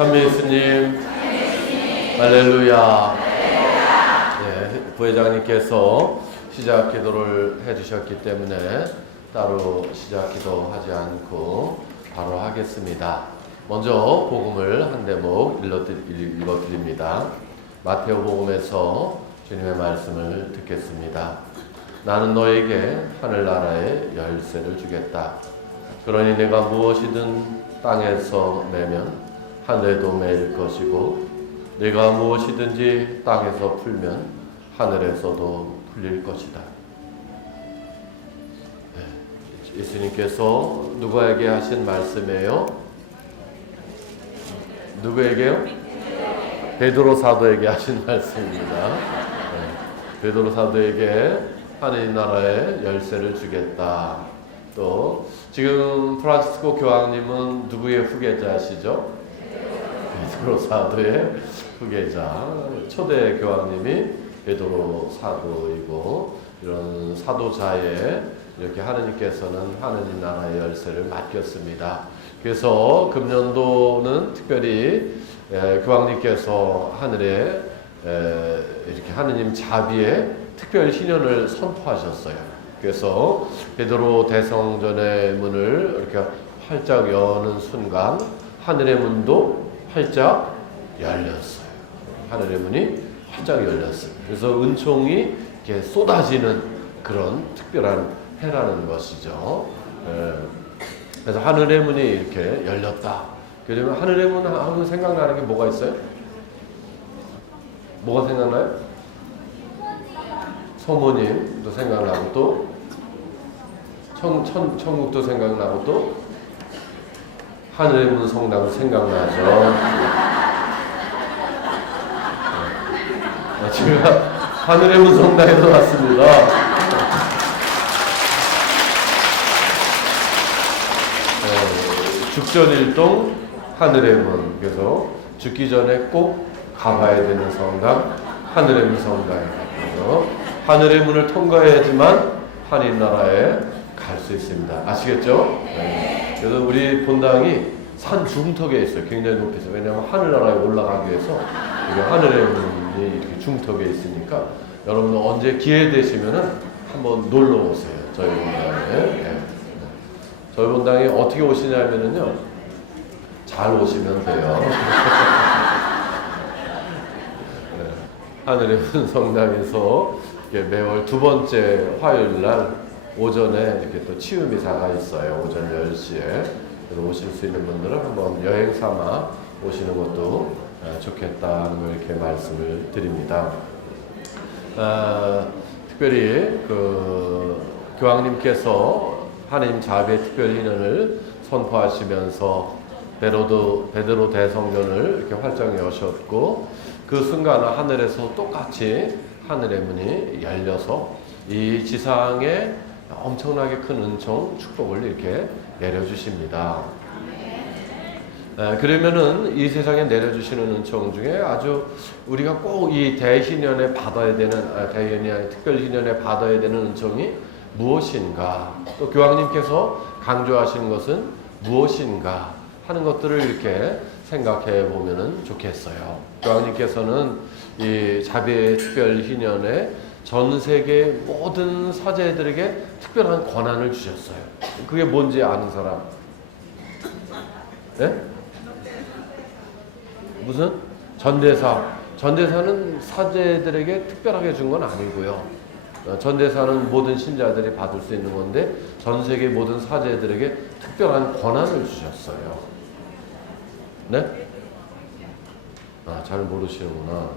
찬미 예수님, 할렐루야. 네, 부회장님께서 시작 기도를 해주셨기 때문에 따로 시작 기도하지 않고 바로 하겠습니다. 먼저 복음을 한 대목 읽어드립니다. 마태오 복음에서 주님의 말씀을 듣겠습니다. 나는 너에게 하늘나라의 열쇠를 주겠다. 그러니 내가 무엇이든 땅에서 매면 하늘에도 매일 것이고 내가 무엇이든지 땅에서 풀면 하늘에서도 풀릴 것이다. 네, 예수님께서 누구에게 하신 말씀이에요? 누구에게요? 베드로 사도에게 하신 말씀입니다. 네, 베드로 사도에게 하늘 나라의 열쇠를 주겠다. 또 지금 프란시스코 교황님은 누구의 후계자시죠? 베드로 사도의 후계자. 초대 교황님이 베드로 사도이고 이런 사도자에 이렇게 하느님께서는 하느님 나라의 열쇠를 맡겼습니다. 그래서 금년도는 특별히 교황님께서 하늘에 이렇게 하느님 자비의 특별 희년을 선포하셨어요. 그래서 베드로 대성전의 문을 이렇게 활짝 여는 순간 하늘의 문도 활짝 열렸어요. 하늘의 문이 활짝 열렸어요. 그래서 은총이 이렇게 쏟아지는 그런 특별한 해라는 것이죠. 그래서 하늘의 문이 이렇게 열렸다. 그러면 하늘의 문 하면 생각나는 게 뭐가 있어요? 뭐가 생각나요? 소모님도 생각나고 또 천국도 생각나고 또 하늘의 문 성당도 생각나죠. 제가 하늘의 문 성당에서 왔습니다. 죽전일동 하늘의 문. 그래서 죽기 전에 꼭 가봐야 되는 성당 하늘의 문 성당이에요. 하늘의 문을 통과해야지만 하늘 나라에 갈 수 있습니다. 아시겠죠? 네. 그래서 우리 본당이 산 중턱에 있어요. 굉장히 높이 있어요. 왜냐하면 하늘나라에 올라가기 위해서 하늘의 문이 이렇게 중턱에 있으니까 여러분 언제 기회 되시면은 한번 놀러 오세요. 저희 본당에. 네. 저희 본당에 어떻게 오시냐면은요, 잘 오시면 돼요. 네. 하늘의 문 성당에서 매월 두 번째 화요일 날 오전에 이렇게 또 치유미사가 있어요. 오전 10시에. 그래서 오실 수 있는 분들은 한번 여행 삼아 오시는 것도 좋겠다는 걸 이렇게 말씀을 드립니다. 특별히 교황님께서 하나님 자비의 특별 희년을 선포하시면서 베드로 대성전을 이렇게 활짝 여셨고 그 순간 하늘에서 똑같이 하늘의 문이 열려서 이 지상에 엄청나게 큰 은총, 축복을 이렇게 내려주십니다. 그러면은 이 세상에 내려주시는 은총 중에 아주 우리가 꼭 이 대희년에 받아야 되는, 특별희년에 받아야 되는 은총이 무엇인가, 또 교황님께서 강조하시는 것은 무엇인가 하는 것들을 이렇게 생각해 보면은 좋겠어요. 교황님께서는 이 자비의 특별희년에 전 세계 모든 사제들에게 특별한 권한을 주셨어요. 그게 뭔지 아는 사람? 네? 무슨? 전대사. 전대사는 사제들에게 특별하게 준 건 아니고요. 전대사는 모든 신자들이 받을 수 있는 건데 전 세계 모든 사제들에게 특별한 권한을 주셨어요. 네? 잘 모르시는구나.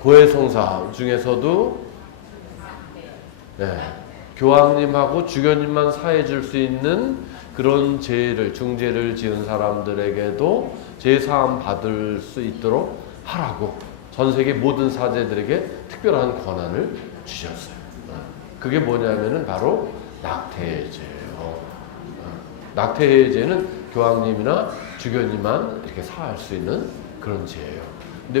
고해성사 중에서도 교황님하고 주교님만 사해 줄 수 있는 그런 중죄를 지은 사람들에게도 제사함 받을 수 있도록 하라고 전 세계 모든 사제들에게 특별한 권한을 주셨어요. 그게 뭐냐면은 바로 낙태죄예요. 낙태죄는 교황님이나 주교님만 이렇게 사할 수 있는 그런 죄예요. 근데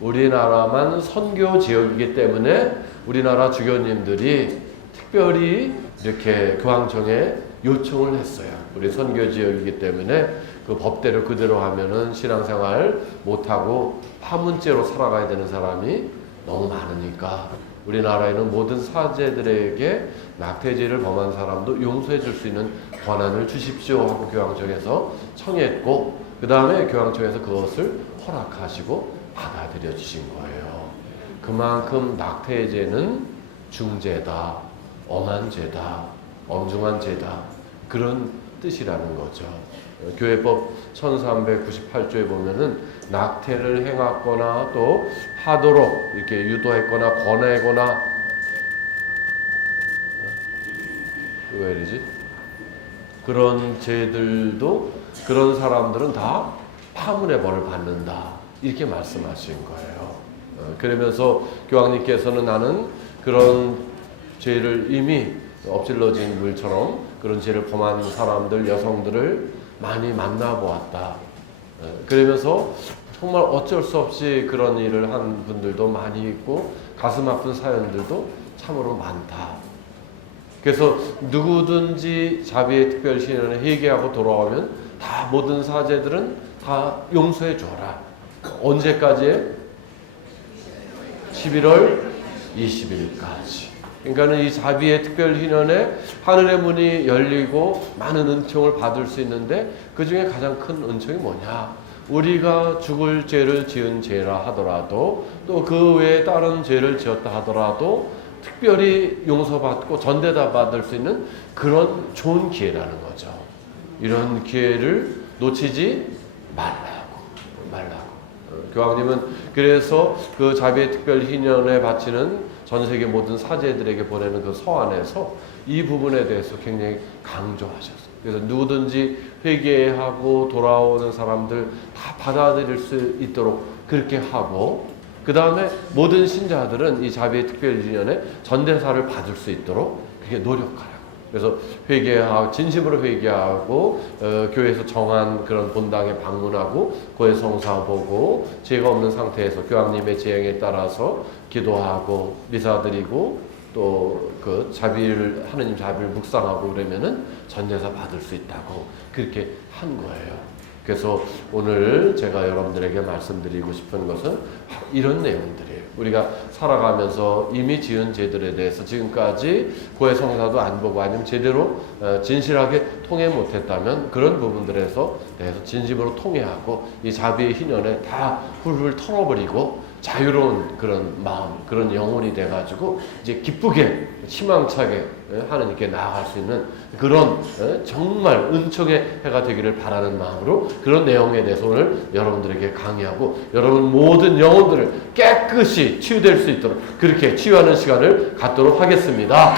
우리나라만 선교 지역이기 때문에 우리나라 주교님들이 특별히 이렇게 교황청에 요청을 했어요. 우리 선교 지역이기 때문에 그 법대로 그대로 하면은 신앙생활 못하고 파문죄로 살아가야 되는 사람이 너무 많으니까 우리나라에는 모든 사제들에게 낙태죄를 범한 사람도 용서해 줄 수 있는 권한을 주십시오 하고 교황청에서 청했고, 그 다음에 교황청에서 그것을 허락하시고 받아들여 주신 거예요. 그만큼 낙태죄는 중죄다, 엄한 죄다, 엄중한 죄다, 그런 뜻이라는 거죠. 교회법 1398조에 보면은 낙태를 행하거나 또 하도록 이렇게 유도했거나 권하거나, 왜 이러지? 그런 죄들도 그런 사람들은 다 파문의 벌을 받는다, 이렇게 말씀하신 거예요. 그러면서 교황님께서는 나는 그런 죄를 이미 엎질러진 물처럼 그런 죄를 범한 사람들, 여성들을 많이 만나보았다. 그러면서 정말 어쩔 수 없이 그런 일을 한 분들도 많이 있고 가슴 아픈 사연들도 참으로 많다. 그래서 누구든지 자비의 특별 신년에 회개하고 돌아오면 다 모든 사제들은 다 용서해 줘라. 언제까지? 11월 20일까지. 그러니까는 이 자비의 특별 희년에 하늘의 문이 열리고 많은 은총을 받을 수 있는데, 그 중에 가장 큰 은총이 뭐냐? 우리가 죽을 죄를 지은 죄라 하더라도, 또 그 외에 다른 죄를 지었다 하더라도 특별히 용서받고 전대다 받을 수 있는 그런 좋은 기회라는 거죠. 이런 기회를 놓치지 말라고. 교황님은 그래서 그 자비의 특별 희년에 바치는 전 세계 모든 사제들에게 보내는 그 서한에서 이 부분에 대해서 굉장히 강조하셨어요. 그래서 누구든지 회개하고 돌아오는 사람들 다 받아들일 수 있도록 그렇게 하고, 그 다음에 모든 신자들은 이 자비의 특별 희년에 전대사를 받을 수 있도록 그렇게 노력하라고. 그래서 회개하고 진심으로 회개하고 교회에서 정한 그런 본당에 방문하고 고해 성사 보고 죄가 없는 상태에서 교황님의 제행에 따라서 기도하고 미사 드리고 또 그 자비를 하느님 자비를 묵상하고 그러면은 전대사 받을 수 있다고 그렇게 한 거예요. 그래서 오늘 제가 여러분들에게 말씀드리고 싶은 것은 이런 내용들이에요. 우리가 살아가면서 이미 지은 죄들에 대해서 지금까지 고해 성사도 안 보고 아니면 제대로 진실하게 통해 못했다면 그런 부분들에서 대해서 진심으로 통해하고 이 자비의 희년에 다 훌훌 털어버리고 자유로운 그런 마음, 그런 영혼이 돼가지고 이제 기쁘게 희망차게 하나님께 나아갈 수 있는 그런 정말 은총의 해가 되기를 바라는 마음으로 그런 내용에 대해서 오늘 여러분들에게 강의하고 여러분 모든 영혼들을 깨끗이 치유될 수 있도록 그렇게 치유하는 시간을 갖도록 하겠습니다.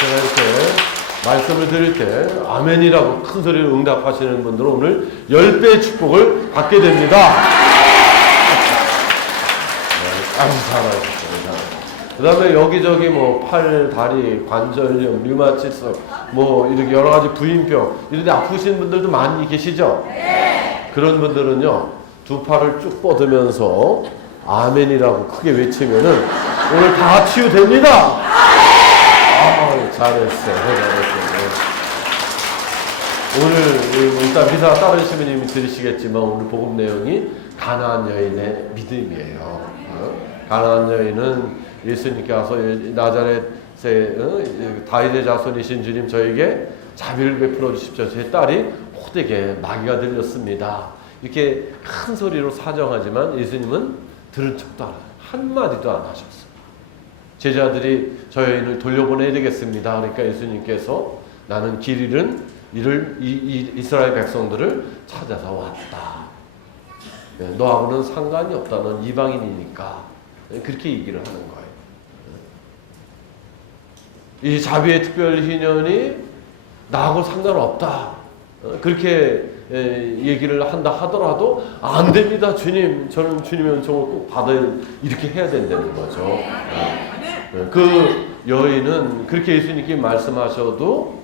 제가 이렇게 말씀을 드릴 때 아멘이라고 큰 소리로 응답하시는 분들은 오늘 10배의 축복을 받게 됩니다. 아주 잘하셨습니다. 그 다음에 여기저기 뭐 팔, 다리, 관절염, 류마티스 뭐 이렇게 여러 가지 부인병 이런 데 아프신 분들도 많이 계시죠? 그런 분들은요, 두 팔을 쭉 뻗으면서 아멘이라고 크게 외치면은 오늘 다 치유됩니다. 잘했어요. 오늘 일단 미사 다른 시민님이 들으시겠지만 오늘 복음 내용이 가나안 여인의 믿음이에요. 가나안 여인은 예수님께 와서 나자렛의 다윗의 자손이신 주님 저에게 자비를 베풀어 주십시오. 제 딸이 호되게 마귀가 들렸습니다. 이렇게 큰 소리로 사정하지만 예수님은 들은 척도 안 하고 한마디도 안 하셨어요. 제자들이 저 여인을 돌려보내야 되겠습니다. 그러니까 예수님께서 나는 길 잃은 이스라엘 백성들을 찾아서 왔다. 너하고는 상관이 없다. 넌 이방인이니까. 그렇게 얘기를 하는 거예요. 이 자비의 특별 희년이 나하고 상관없다. 그렇게 얘기를 한다 하더라도 안 됩니다. 주님. 저는 주님의 은총을 꼭 받아야 이렇게 해야 된다는 거죠. 그 여인은 그렇게 예수님께 말씀하셔도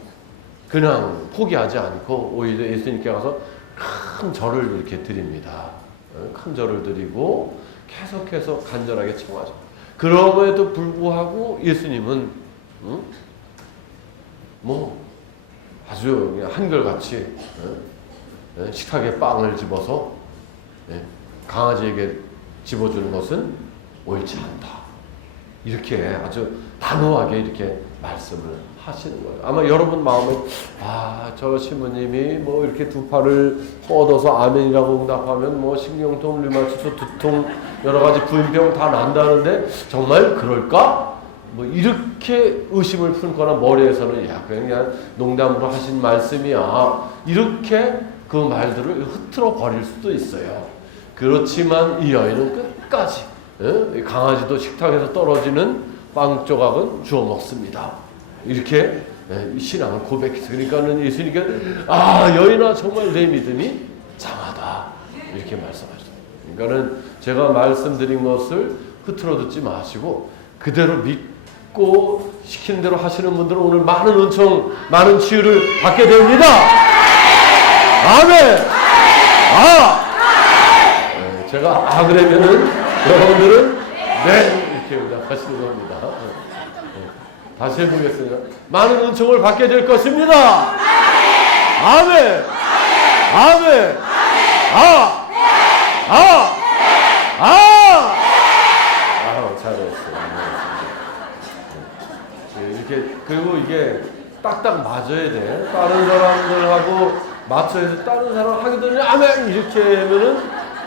그냥 포기하지 않고 오히려 예수님께 가서 큰 절을 이렇게 드립니다. 큰 절을 드리고 계속해서 간절하게 청하죠. 그럼에도 불구하고 예수님은 뭐 아주 그냥 한결같이 식탁에 빵을 집어서 강아지에게 집어주는 것은 옳지 않다. 이렇게 아주 단호하게 이렇게 말씀을 하시는 거예요. 아마 여러분 마음에 저 신부님이 뭐 이렇게 두 팔을 뻗어서 아멘이라고 응답하면 뭐 신경통, 류마티스, 두통, 여러 가지 부인병 다 난다는데 정말 그럴까? 뭐 이렇게 의심을 품거나 머리에서는 그냥 농담으로 하신 말씀이야. 이렇게 그 말들을 흐트러 버릴 수도 있어요. 그렇지만 이 여인은 끝까지 강아지도 식탁에서 떨어지는 빵 조각은 주워 먹습니다. 이렇게 신앙을 고백했어요. 그러니까는 예수님께서 여인아 정말 내 믿음이 장하다 이렇게 말씀하셨어요. 그러니까는 제가 말씀드린 것을 흐트러 듣지 마시고 그대로 믿고 시킨 대로 하시는 분들은 오늘 많은 은총, 많은 치유를 받게 됩니다. 아멘. 제가 그러면은 여러분들은 네 이렇게 응답하시는 겁니다. 다시 해보겠습니다. 많은 은총을 받게 될 것입니다. 아멘. 아멘. 잘했어요. 이렇게 그리고 이게 딱딱 맞아야 돼. 다른 사람들하고 맞춰서 다른 사람 하기 전에 아멘 이렇게 하면은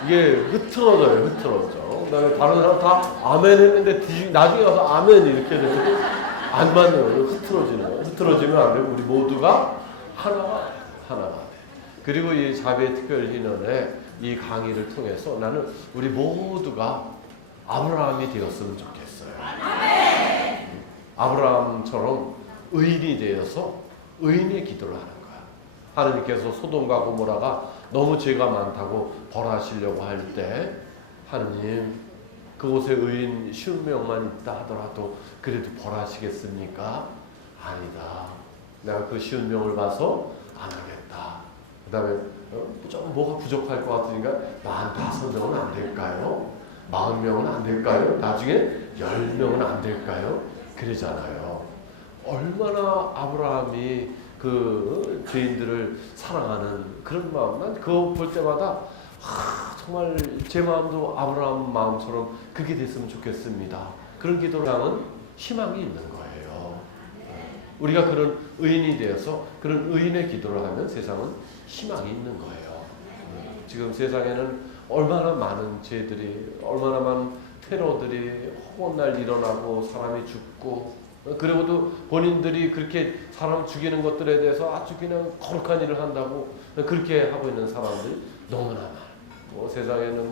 이게 흐트러져. 그다음에 다른 사람 다 아멘 했는데 나중에 가서 아멘 이렇게 되면 안 맞는 거예요. 흐트러지는 거예요. 흐트러지면 안 되고 우리 모두가 하나가 돼. 그리고 이 자비의 특별인연의 이 강의를 통해서 나는 우리 모두가 아브라함이 되었으면 좋겠어요. 아브라함처럼 의인이 되어서 의인의 기도를 하는 거야. 하느님께서 소돔과 고모라가 너무 죄가 많다고 벌하시려고 할 때 하느님 그곳에 의인 50명만 있다 하더라도 그래도 벌하시겠습니까? 아니다. 내가 그 50명을 봐서 안 하겠다. 그 다음에 좀 뭐가 부족할 것 같으니까 45명은 안 될까요? 40명은 안 될까요? 나중에 10명은 안 될까요? 그러잖아요. 얼마나 아브라함이 그 죄인들을 사랑하는 그런 마음. 난 그거 볼 때마다 정말 제 마음도 아브라함 마음처럼 그게 됐으면 좋겠습니다. 그런 기도랑은 희망이 있는 거예요. 우리가 그런 의인이 되어서 그런 의인의 기도를 하면 세상은 희망이 있는 거예요. 지금 세상에는 얼마나 많은 죄들이, 얼마나 많은 테러들이 허구날 일어나고 사람이 죽고, 그리고도 본인들이 그렇게 사람 죽이는 것들에 대해서 아주 그냥 거룩한 일을 한다고 그렇게 하고 있는 사람들이 너무나 많아요. 세상에는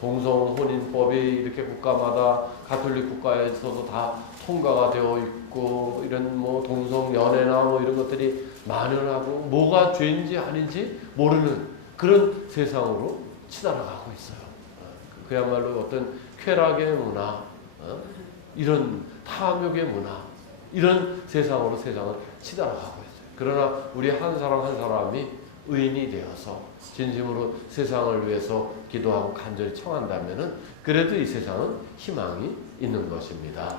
동성혼인법이 이렇게 국가마다 가톨릭 국가에서도 다 통과가 되어 있고, 이런 동성연애나 이런 것들이 만연하고, 뭐가 죄인지 아닌지 모르는 그런 세상으로 치달아가고 있어요. 그야말로 어떤 쾌락의 문화, 이런 탐욕의 문화, 이런 세상으로 세상을 치달아가고 있어요. 그러나 우리 한 사람 한 사람이 의인이 되어서 진심으로 세상을 위해서 기도하고 간절히 청한다면은 그래도 이 세상은 희망이 있는 것입니다.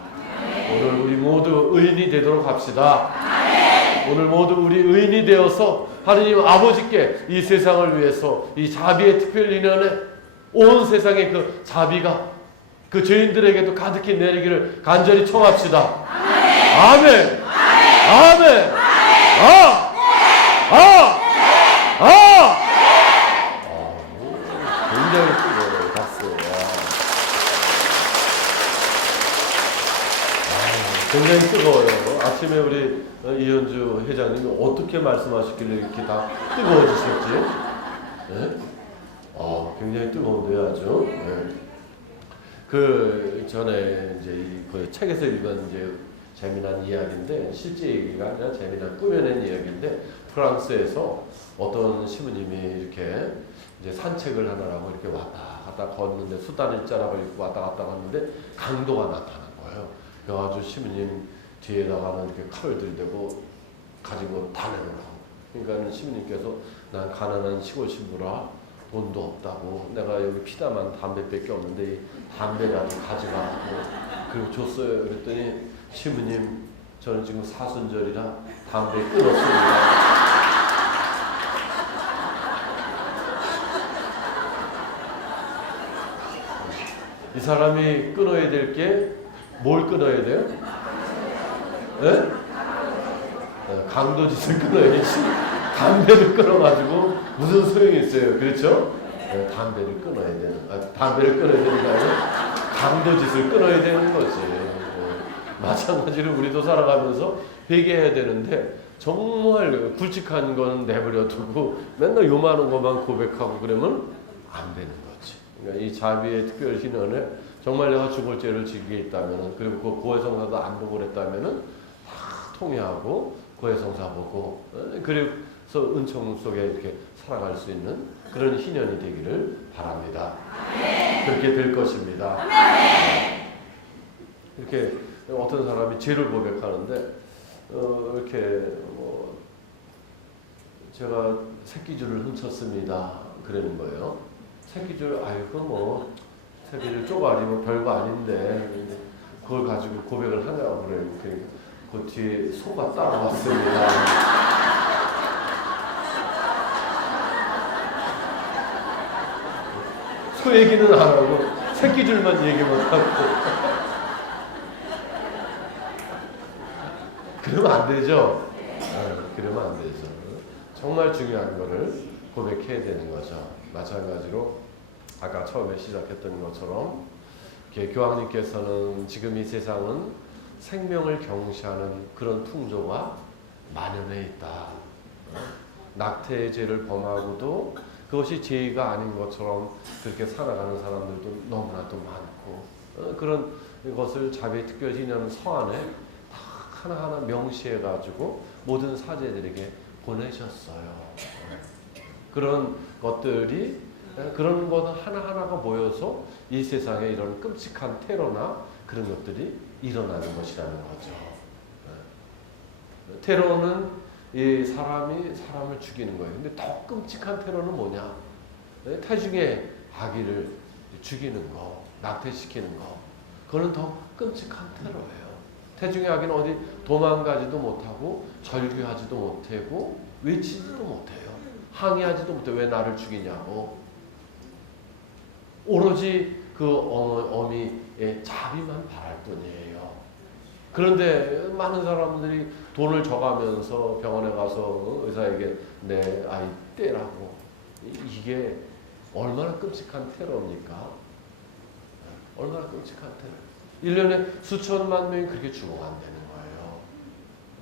오늘 우리 모두 의인이 되도록 합시다. 오늘 모두 우리 의인이 되어서 하느님 아버지께 이 세상을 위해서 이 자비의 특별 인연에 온 세상의 그 자비가 그 죄인들에게도 가득히 내리기를 간절히 청합시다. 아멘. 아멘. 굉장히 뜨거워요. 박수. 굉장히 뜨거워요. 아침에 우리 이현주 회장님이 어떻게 말씀하셨길래 이렇게 다 뜨거워지셨지? 네? 굉장히 뜨거운데요, 아주. 네. 그 전에 이제 그 책에서 읽은 이제 재미난 이야기인데, 실제 얘기가 아니라 재미난 꾸며낸 이야기인데, 프랑스에서 어떤 시부님이 이렇게 이제 산책을 하느라고 이렇게 왔다 갔다 걷는데, 수단 일자락을 입고 왔다 갔다 갔는데 강도가 나타난 거예요. 그래가지고 시부님 뒤에다가는 이렇게 칼을 들이대고 가진 거 다 내놓으라고. 그러니까 시부님께서 난 가난한 시골 신부라 돈도 없다고 내가 여기 피다만 담배밖에 없는데 이 담배라도 가져가고 그리고 줬어요. 그랬더니 시부님 저는 지금 사순절이라 담배 끊었습니다. 이 사람이 끊어야 될 게 뭘 끊어야 돼요? 네? 강도짓을 끊어야지. 담배를 끊어가지고 무슨 소용이 있어요? 그렇죠? 담배를 끊어야 되는, 담배를 끊어야 되는 게 아니라 강도짓을 끊어야 되는 거지. 마찬가지로 우리도 살아가면서 회개해야 되는데 정말 굵직한 건 내버려 두고 맨날 요만한 것만 고백하고 그러면 안 되는 거지. 그러니까 이 자비의 특별 신원에 정말 내가 죽을 죄를 지게 있다면 그리고 그 고해성사도 안 보고 그랬다면 다 통회하고 고해성사 보고 그래서 은총 속에 이렇게 살아갈 수 있는 그런 희년이 되기를 바랍니다. 그렇게 될 것입니다. 이렇게 어떤 사람이 죄를 고백하는데 이렇게 제가 새끼줄을 훔쳤습니다. 그러는 거예요. 새끼줄 아이고 새끼줄 쪼가리 별거 아닌데 그걸 가지고 고백을 하냐고 그래요. 그러니까 그 뒤에 소가 따라왔습니다. 소 얘기는 안 하고 새끼줄만 얘기만 하고 그러면 안 되죠. 그러면 안 되죠. 정말 중요한 거를 고백해야 되는 거죠. 마찬가지로 아까 처음에 시작했던 것처럼 교황님께서는 지금 이 세상은 생명을 경시하는 그런 풍조가 만연해 있다. 낙태의 죄를 범하고도 그것이 죄가 아닌 것처럼 그렇게 살아가는 사람들도 너무나도 많고 그런 것을 자비의 특별신년 서한에 다 하나하나 명시해가지고 모든 사제들에게 보내셨어요. 그런 것들이 그런 것 하나하나가 모여서 이 세상에 이런 끔찍한 테러나 그런 것들이 일어나는 것이라는 거죠. 테러는 이 사람이 사람을 죽이는 거예요. 근데 더 끔찍한 테러는 뭐냐? 태중의 아기를 죽이는 거, 낙태시키는 거. 그거는 더 끔찍한 테러예요. 태중의 아기는 어디 도망가지도 못하고 절규하지도 못하고 외치지도 못해요. 항의하지도 못해요. 왜 나를 죽이냐고. 오로지 그 어미의 자비만 바랄 뿐이에요. 그런데 많은 사람들이 돈을 줘가면서 병원에 가서 의사에게 내 아이 떼라고. 이게 얼마나 끔찍한 테러입니까? 얼마나 끔찍한 테러. 1년에 수천만 명이 그렇게 죽어간다는 거예요.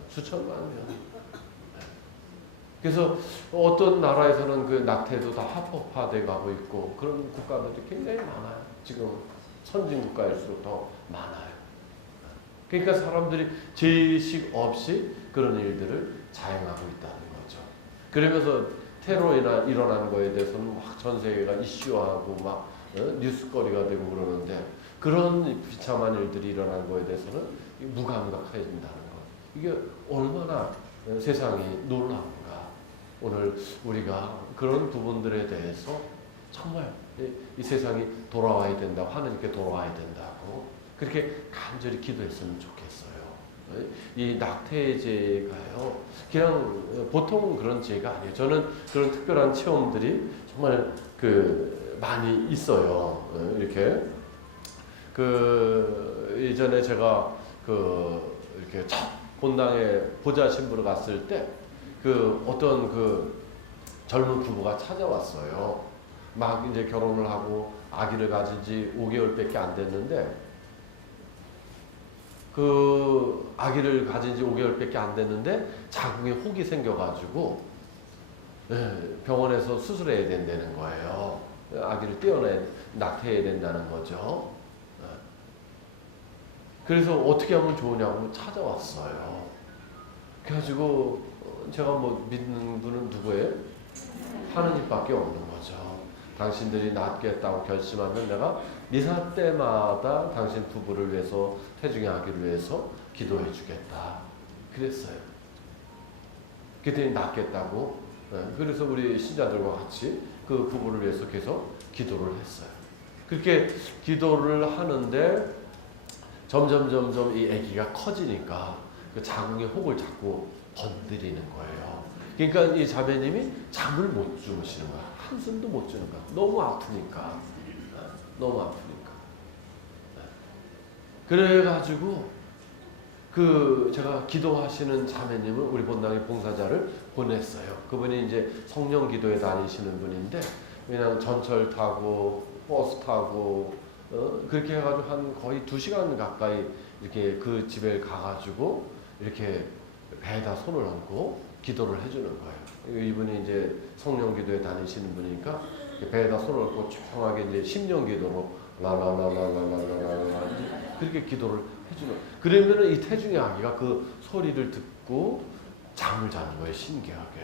수천만 명. 그래서 어떤 나라에서는 그 낙태도 다 합법화돼 가고 있고 그런 국가들이 굉장히 많아요. 지금 선진 국가일수록 더 많아요. 그러니까 사람들이 죄의식 없이 그런 일들을 자행하고 있다는 거죠. 그러면서 테러나 일어난 거에 대해서는 막 전 세계가 이슈화하고 막 뉴스거리가 되고 그러는데 그런 비참한 일들이 일어난 거에 대해서는 무감각해진다는 거. 이게 얼마나 세상이 놀라운가. 오늘 우리가 그런 부분들에 대해서 정말 이 세상이 돌아와야 된다고, 하나님께 돌아와야 된다고 그렇게 간절히 기도했으면 좋겠어요. 이 낙태의 죄가요, 그냥 보통 그런 죄가 아니에요. 저는 그런 특별한 체험들이 정말 많이 있어요. 이렇게 예전에 제가 이렇게 첫 본당에 보좌 신부로 갔을 때 어떤 젊은 부부가 찾아왔어요. 막 이제 결혼을 하고 아기를 가진 지 5개월밖에 안 됐는데 아기를 가진 지 5개월밖에 안 됐는데 자궁에 혹이 생겨가지고 병원에서 수술해야 된다는 거예요. 아기를 낙태해야 된다는 거죠. 그래서 어떻게 하면 좋으냐고 찾아왔어요. 그래가지고 제가 믿는 분은 누구예요? 하느님밖에 없는 거죠. 당신들이 낳겠다고 결심하면 내가 미사 때마다 당신 부부를 위해서, 태중의 아기를 위해서 기도해 주겠다. 그랬어요. 그랬더니 낳겠다고 그래서 우리 신자들과 같이 그 부부를 위해서 계속 기도를 했어요. 그렇게 기도를 하는데 점점 이 아기가 커지니까 그 자궁의 혹을 자꾸 건드리는 거예요. 그러니까 이 자매님이 잠을 못 주무시는 거야. 한숨도 못 주는 거야. 너무 아프니까. 너무 아프니까. 그래가지고 제가 기도하시는 자매님을 우리 본당의 봉사자를 보냈어요. 그분이 이제 성령 기도에 다니시는 분인데 그냥 전철 타고 버스 타고 그렇게 해가지고 한 거의 2시간 가까이 이렇게 그 집에 가가지고 이렇게 배에다 손을 얹고 기도를 해주는 거예요. 이분이 이제 성령 기도에 다니시는 분이니까 배에다 손을 얹고 조용하게 이제 심령 기도로 라라라라라라라라 그렇게 기도를 해주는. 그러면은 이 태중의 아기가 그 소리를 듣고 잠을 자는 거예요. 신기하게.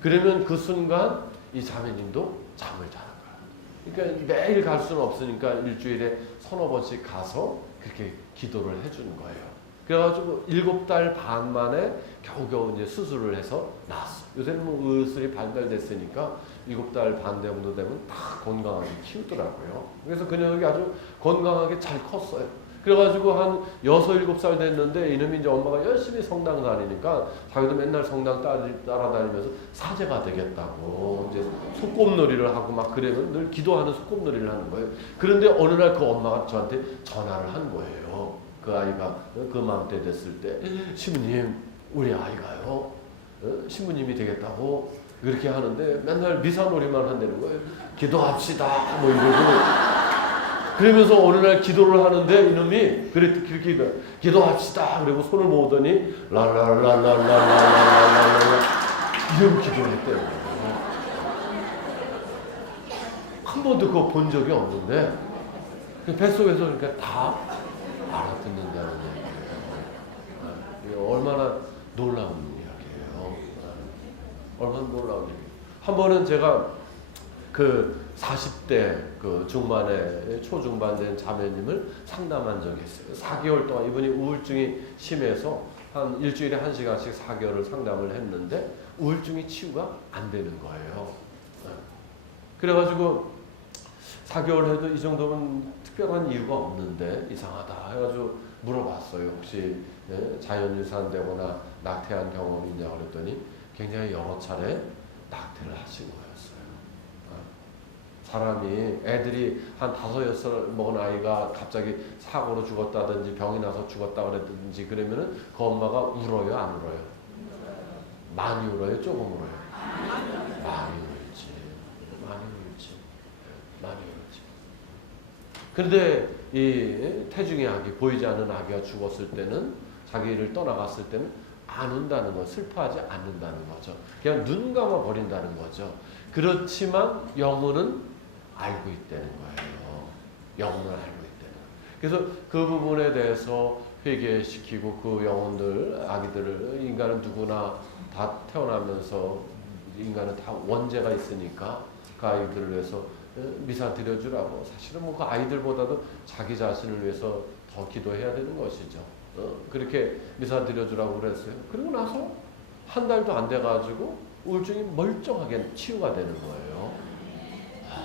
그러면 그 순간 이 자매님도 잠을 자는 거예요. 그러니까 매일 갈 수는 없으니까 일주일에 3-4번씩 가서 그렇게 기도를 해주는 거예요. 그래가지고 7달 반 만에 겨우겨우 이제 수술을 해서 나왔어. 요새는 뭐 의술이 발달됐으니까 7달 반 정도 되면 다 건강하게 키우더라고요. 그래서 그 녀석이 아주 건강하게 잘 컸어요. 그래가지고 한 6-7살 됐는데 이놈이 이제 엄마가 열심히 성당 다니니까 자기도 맨날 성당 따라다니면서 사제가 되겠다고 이제 소꿉놀이를 하고 막 그러면 늘 기도하는 소꿉놀이를 하는 거예요. 그런데 어느 날 그 엄마가 저한테 전화를 한 거예요. 그 아이가 그 마음때 됐을 때 신부님 우리 아이가요 신부님이 되겠다고 그렇게 하는데 맨날 미사놀이만 한다는 거예요. 기도합시다 뭐 이러고 그러면서 어느 날 기도를 하는데 이놈이 그렇게 기도합시다 그리고 손을 모으더니 랄랄랄랄랄랄랄랄랄 이런 기도를 했대요. 한 번도 그거 본 적이 없는데 뱃속에서 그러니까 다 알아듣는다는 얘기예요. 얼마나 놀라운 이야기예요. 얼마나 놀라운 얘기예요. 한 번은 제가 그 40대 그 중반에 초중반 된 자매님을 상담한 적이 있어요. 4개월 동안 이분이 우울증이 심해서 한 일주일에 1시간씩 4개월을 상담을 했는데 우울증이 치유가 안 되는 거예요. 그래가지고 4개월 해도 이 정도면 특별한 이유가 없는데 이상하다 해가지고 물어봤어요. 혹시 자연유산 되거나 낙태한 경험이 있냐고 그랬더니 굉장히 여러 차례 낙태를 하신 거였어요. 사람이 애들이 한 5-6살 먹은 아이가 갑자기 사고로 죽었다든지 병이 나서 죽었다 그랬든지 그러면은 그 엄마가 울어요, 안 울어요? 많이 울어요, 조금 울어요? 많이 울지. 많이 울지. 많이 울지. 그런데 이 태중의 아기, 보이지 않는 아기가 죽었을 때는 자기를 떠나갔을 때는 안 운다는 거, 슬퍼하지 않는다는 거죠. 그냥 눈 감아 버린다는 거죠. 그렇지만 영혼은 알고 있다는 거예요. 영혼을 알고 있다는 거예요. 그래서 그 부분에 대해서 회개시키고 그 영혼들, 아기들을 인간은 누구나 다 태어나면서 인간은 다 원죄가 있으니까 그 아이들을 위해서 미사 드려주라고. 사실은 뭐 그 아이들보다도 자기 자신을 위해서 더 기도해야 되는 것이죠. 그렇게 미사 드려주라고 그랬어요. 그리고 나서 한 달도 안 돼가지고 우울증이 멀쩡하게 치유가 되는 거예요.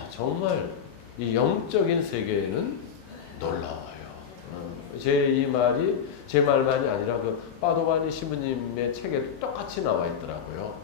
정말 이 영적인 세계에는 놀라워요. 제 이 말이 제 말만이 아니라 그 빠도바니 신부님의 책에 똑같이 나와 있더라고요.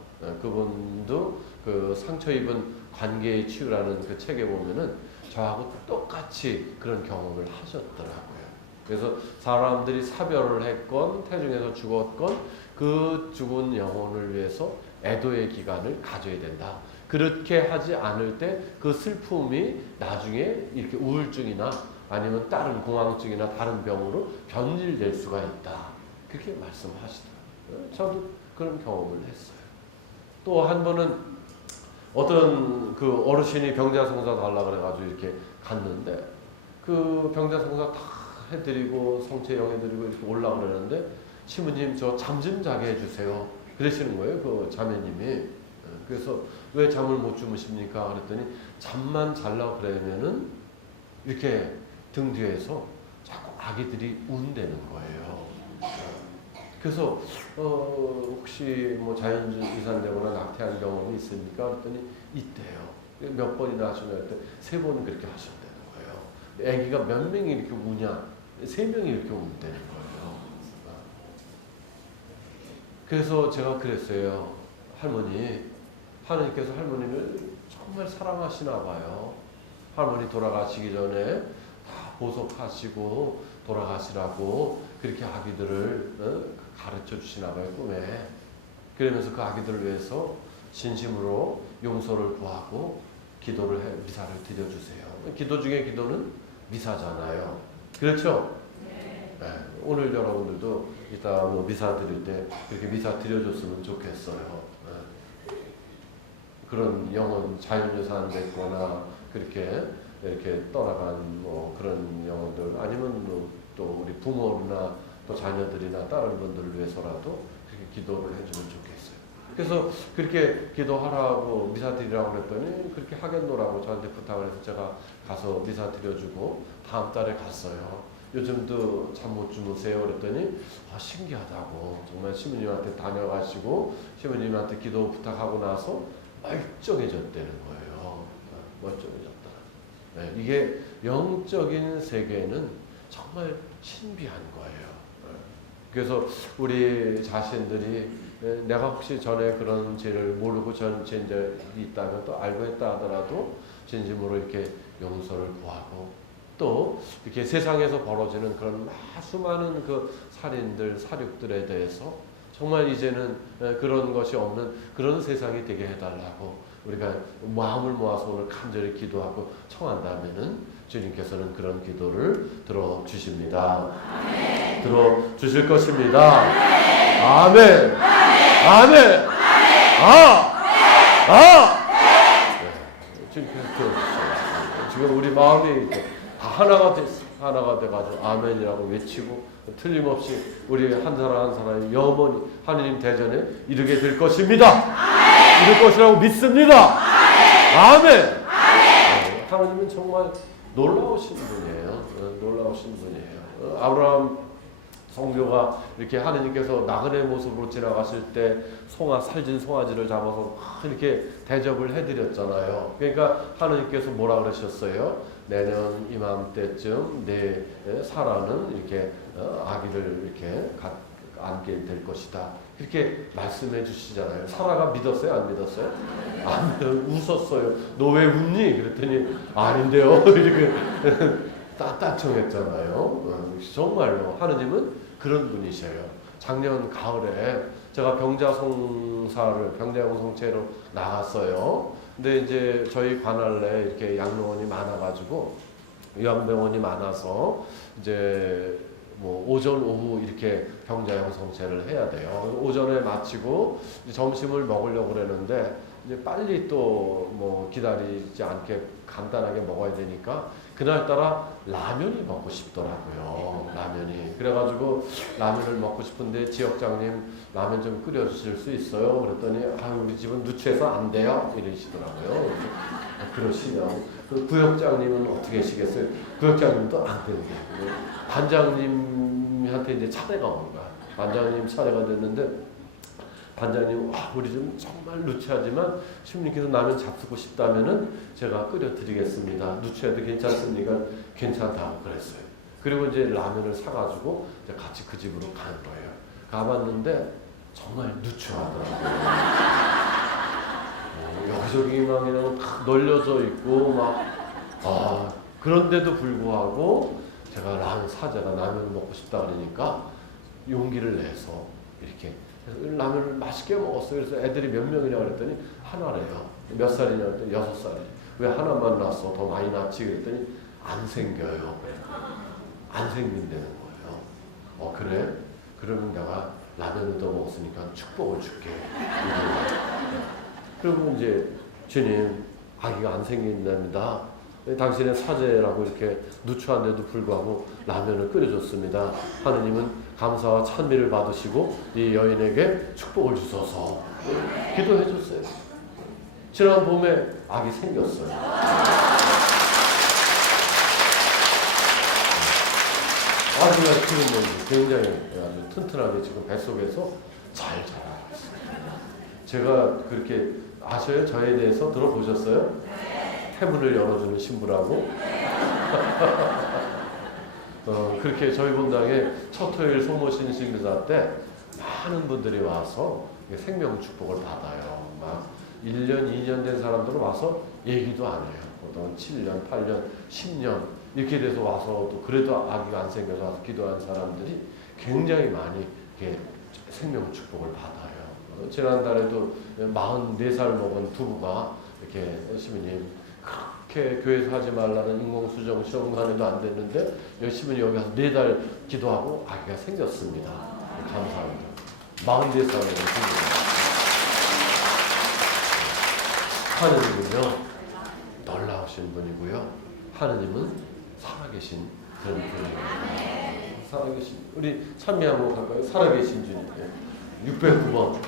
그분도 그 상처 입은 관계의 치유라는 그 책에 보면은 저하고 똑같이 그런 경험을 하셨더라고요. 그래서 사람들이 사별을 했건 태중에서 죽었건 그 죽은 영혼을 위해서 애도의 기간을 가져야 된다. 그렇게 하지 않을 때 그 슬픔이 나중에 이렇게 우울증이나 아니면 다른 공황증이나 다른 병으로 변질될 수가 있다. 그렇게 말씀하시더라고요. 저도 그런 경험을 했어요. 또 한 번은 어떤 그 어르신이 병자성사 달라고 그래가지고 이렇게 갔는데 그 병자성사 다 해드리고 성체형 해드리고 이렇게 올라가 그러는데 신부님 저 잠 좀 자게 해주세요. 그러시는 거예요. 그 자매님이. 그래서 왜 잠을 못 주무십니까? 그랬더니 잠만 자려고 그러면은 이렇게 등 뒤에서 자꾸 아기들이 운대는 거예요. 그래서 혹시 뭐 자연유산되거나 낙태한 경험이 있습니까? 그랬더니 있대요. 몇 번이나 하시면 3번 그렇게 하셨다는 거예요. 아기가 몇 명이 이렇게 우냐? 3명이 이렇게 운다는 거예요. 그래서 제가 그랬어요. 하나님께서 할머니를 정말 사랑하시나 봐요. 할머니 돌아가시기 전에 다 보석하시고 돌아가시라고 그렇게 아기들을 가르쳐 주시나 봐요, 꿈에. 그러면서 그 아기들을 위해서 진심으로 용서를 구하고 미사를 드려주세요. 기도 중에 기도는 미사잖아요. 그렇죠? 네. 오늘 여러분들도 이따 뭐 미사 드릴 때 그렇게 미사 드려줬으면 좋겠어요. 네. 그런 영혼 자연유산 됐거나 그렇게 이렇게 떠나간 뭐 그런 영혼들 아니면 또 우리 부모나 또 자녀들이나 다른 분들을 위해서라도 그렇게 기도를 해주면 좋겠어요. 그래서 그렇게 기도하라고 미사 드리라고 그랬더니 그렇게 하겠노라고 저한테 부탁을 해서 제가 가서 미사 드려주고 다음 달에 갔어요. 요즘도 잠 못 주무세요? 그랬더니 신기하다고 정말 시부님한테 다녀가시고 시부님한테 기도 부탁하고 나서 멀쩡해졌다는 거예요. 멀쩡해졌다. 네, 이게 영적인 세계는 정말 신비한 거예요. 그래서 우리 자신들이 내가 혹시 전에 그런 죄를 모르고 전 죄가 있다면 또 알고 했다 하더라도 진심으로 이렇게 용서를 구하고 또 이렇게 세상에서 벌어지는 그런 수많은 그 살인들, 살육들에 대해서 정말 이제는 그런 것이 없는 그런 세상이 되게 해달라고 우리가 마음을 모아서 오늘 간절히 기도하고 청한다면은 주님께서는 그런 기도를 들어주십니다. 들어주실 것입니다. 아멘. 아멘. 주님께서 들어주세요. 지금 우리 마음이 다 하나가 됐어. 하나가 돼가지고 아멘이라고 외치고 틀림없이 우리 한 사람 한 사람이 영원히 하느님 대전에 이르게 될 것입니다. 이룰 것이라고 믿습니다. 아멘. 하나님은 정말 놀라우신 분이에요. 놀라우신 분이에요. 아브라함 성교가 이렇게 하느님께서 나그네 모습으로 지나가실 때 살진 송아지를 잡아서 이렇게 대접을 해드렸잖아요. 그러니까 하느님께서 뭐라 그러셨어요? 내년 이맘때쯤 내 사라는 이렇게 아기를 이렇게 안게 될 것이다. 이렇게 말씀해 주시잖아요. 사라가 믿었어요? 안 믿었어요? 안 웃었어요. 너 왜 웃니? 그랬더니 아닌데요. 이렇게 따뜻청했잖아요. 정말로 하느님은 그런 분이셔요. 작년 가을에 제가 병자용성체로 나갔어요. 근데 이제 저희 관할에 이렇게 양로원이 많아가지고 요양병원이 많아서 이제 뭐 오전 오후 이렇게 병자용성체를 해야 돼요. 오전에 마치고 점심을 먹으려고 그랬는데 이제 빨리 또 뭐 기다리지 않게 간단하게 먹어야 되니까 그날따라 라면이 먹고 싶더라고요. 라면이. 그래가지고 라면을 먹고 싶은데 지역장님 라면 좀 끓여주실 수 있어요? 그랬더니 우리 집은 누추해서 안 돼요. 이러시더라고요. 그러시냐고. 그 구역장님은 어떻게 하시겠어요? 구역장님도 안 되는데 반장님한테 이제 차례가 온 거야. 반장님 차례가 됐는데 반장님, 우리 좀 정말 누추하지만 시부님께서 라면 잡수고 싶다면은 제가 끓여드리겠습니다. 누추해도 괜찮습니까? 괜찮다고 그랬어요. 그리고 이제 라면을 사가지고 이제 같이 그 집으로 가는 거예요. 가봤는데 정말 누추하더라고요. 여기저기 막 그냥 다 널려져 있고 그런데도 불구하고 제가 사자가 라면을 먹고 싶다 그러니까 용기를 내서 이렇게 라면을 맛있게 먹었어요. 그래서 애들이 몇 명이냐고 그랬더니 하나래요. 몇 살이냐고 그랬더니 6살이에요. 왜 하나만 낳았어? 더 많이 낳지? 그랬더니 안 생겨요. 안 생긴다는 거예요. 그래? 그러면 내가 라면을 더 먹었으니까 축복을 줄게. 그리고 이제 주님 아기가 안 생긴답니다. 당신의 사제라고 이렇게 누추한데도 불구하고 라면을 끓여줬습니다. 하느님은 감사와 찬미를 받으시고 이 여인에게 축복을 주소서 기도해 줬어요. 지난 봄에 아기 생겼어요. 아주가 지금 굉장히 아주 튼튼하게 지금 뱃속에서 잘 자라고 있습니다. 제가 그렇게 아셔요? 저에 대해서 들어보셨어요? 태문을 열어주는 신부라고? 그렇게 저희 본당에 첫 토요일 소모신 신기사 때 많은 분들이 와서 생명 축복을 받아요. 막 1년, 2년 된 사람들은 와서 얘기도 안 해요. 보통 7년, 8년, 10년 이렇게 돼서 와서 또 그래도 아기가 안 생겨서 와서 기도한 사람들이 굉장히 많이 이렇게 생명 축복을 받아요. 지난달에도 44살 먹은 부부가 이렇게 시민님 그렇게 교회에서 하지 말라는 인공수정 시험관에도 안 됐는데 열심히 여기 가서 4달 기도하고 아기가 생겼습니다. 감사합니다. 44살의 부부가. 하느님은요 놀라우신 분이고요. 하느님은 살아계신 그런 분이에요. 살아계신 우리 찬미 한번 갈까요? 살아계신 주님 609번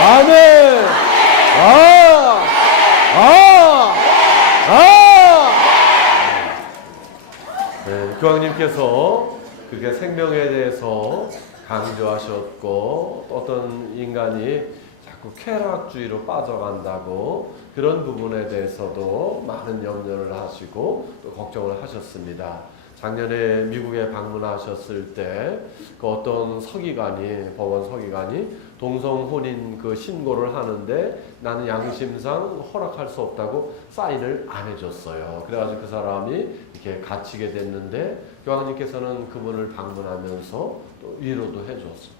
아멘. 네, 교황님께서 그렇게 생명에 대해서 강조하셨고 어떤 인간이 자꾸 쾌락주의로 빠져간다고 그런 부분에 대해서도 많은 염려를 하시고 또 걱정을 하셨습니다. 작년에 미국에 방문하셨을 때 그 어떤 서기관이 법원 서기관이 동성 혼인 그 신고를 하는데 나는 양심상 허락할 수 없다고 사인을 안 해줬어요. 그래가지고 그 사람이 이렇게 갇히게 됐는데 교황님께서는 그분을 방문하면서 또 위로도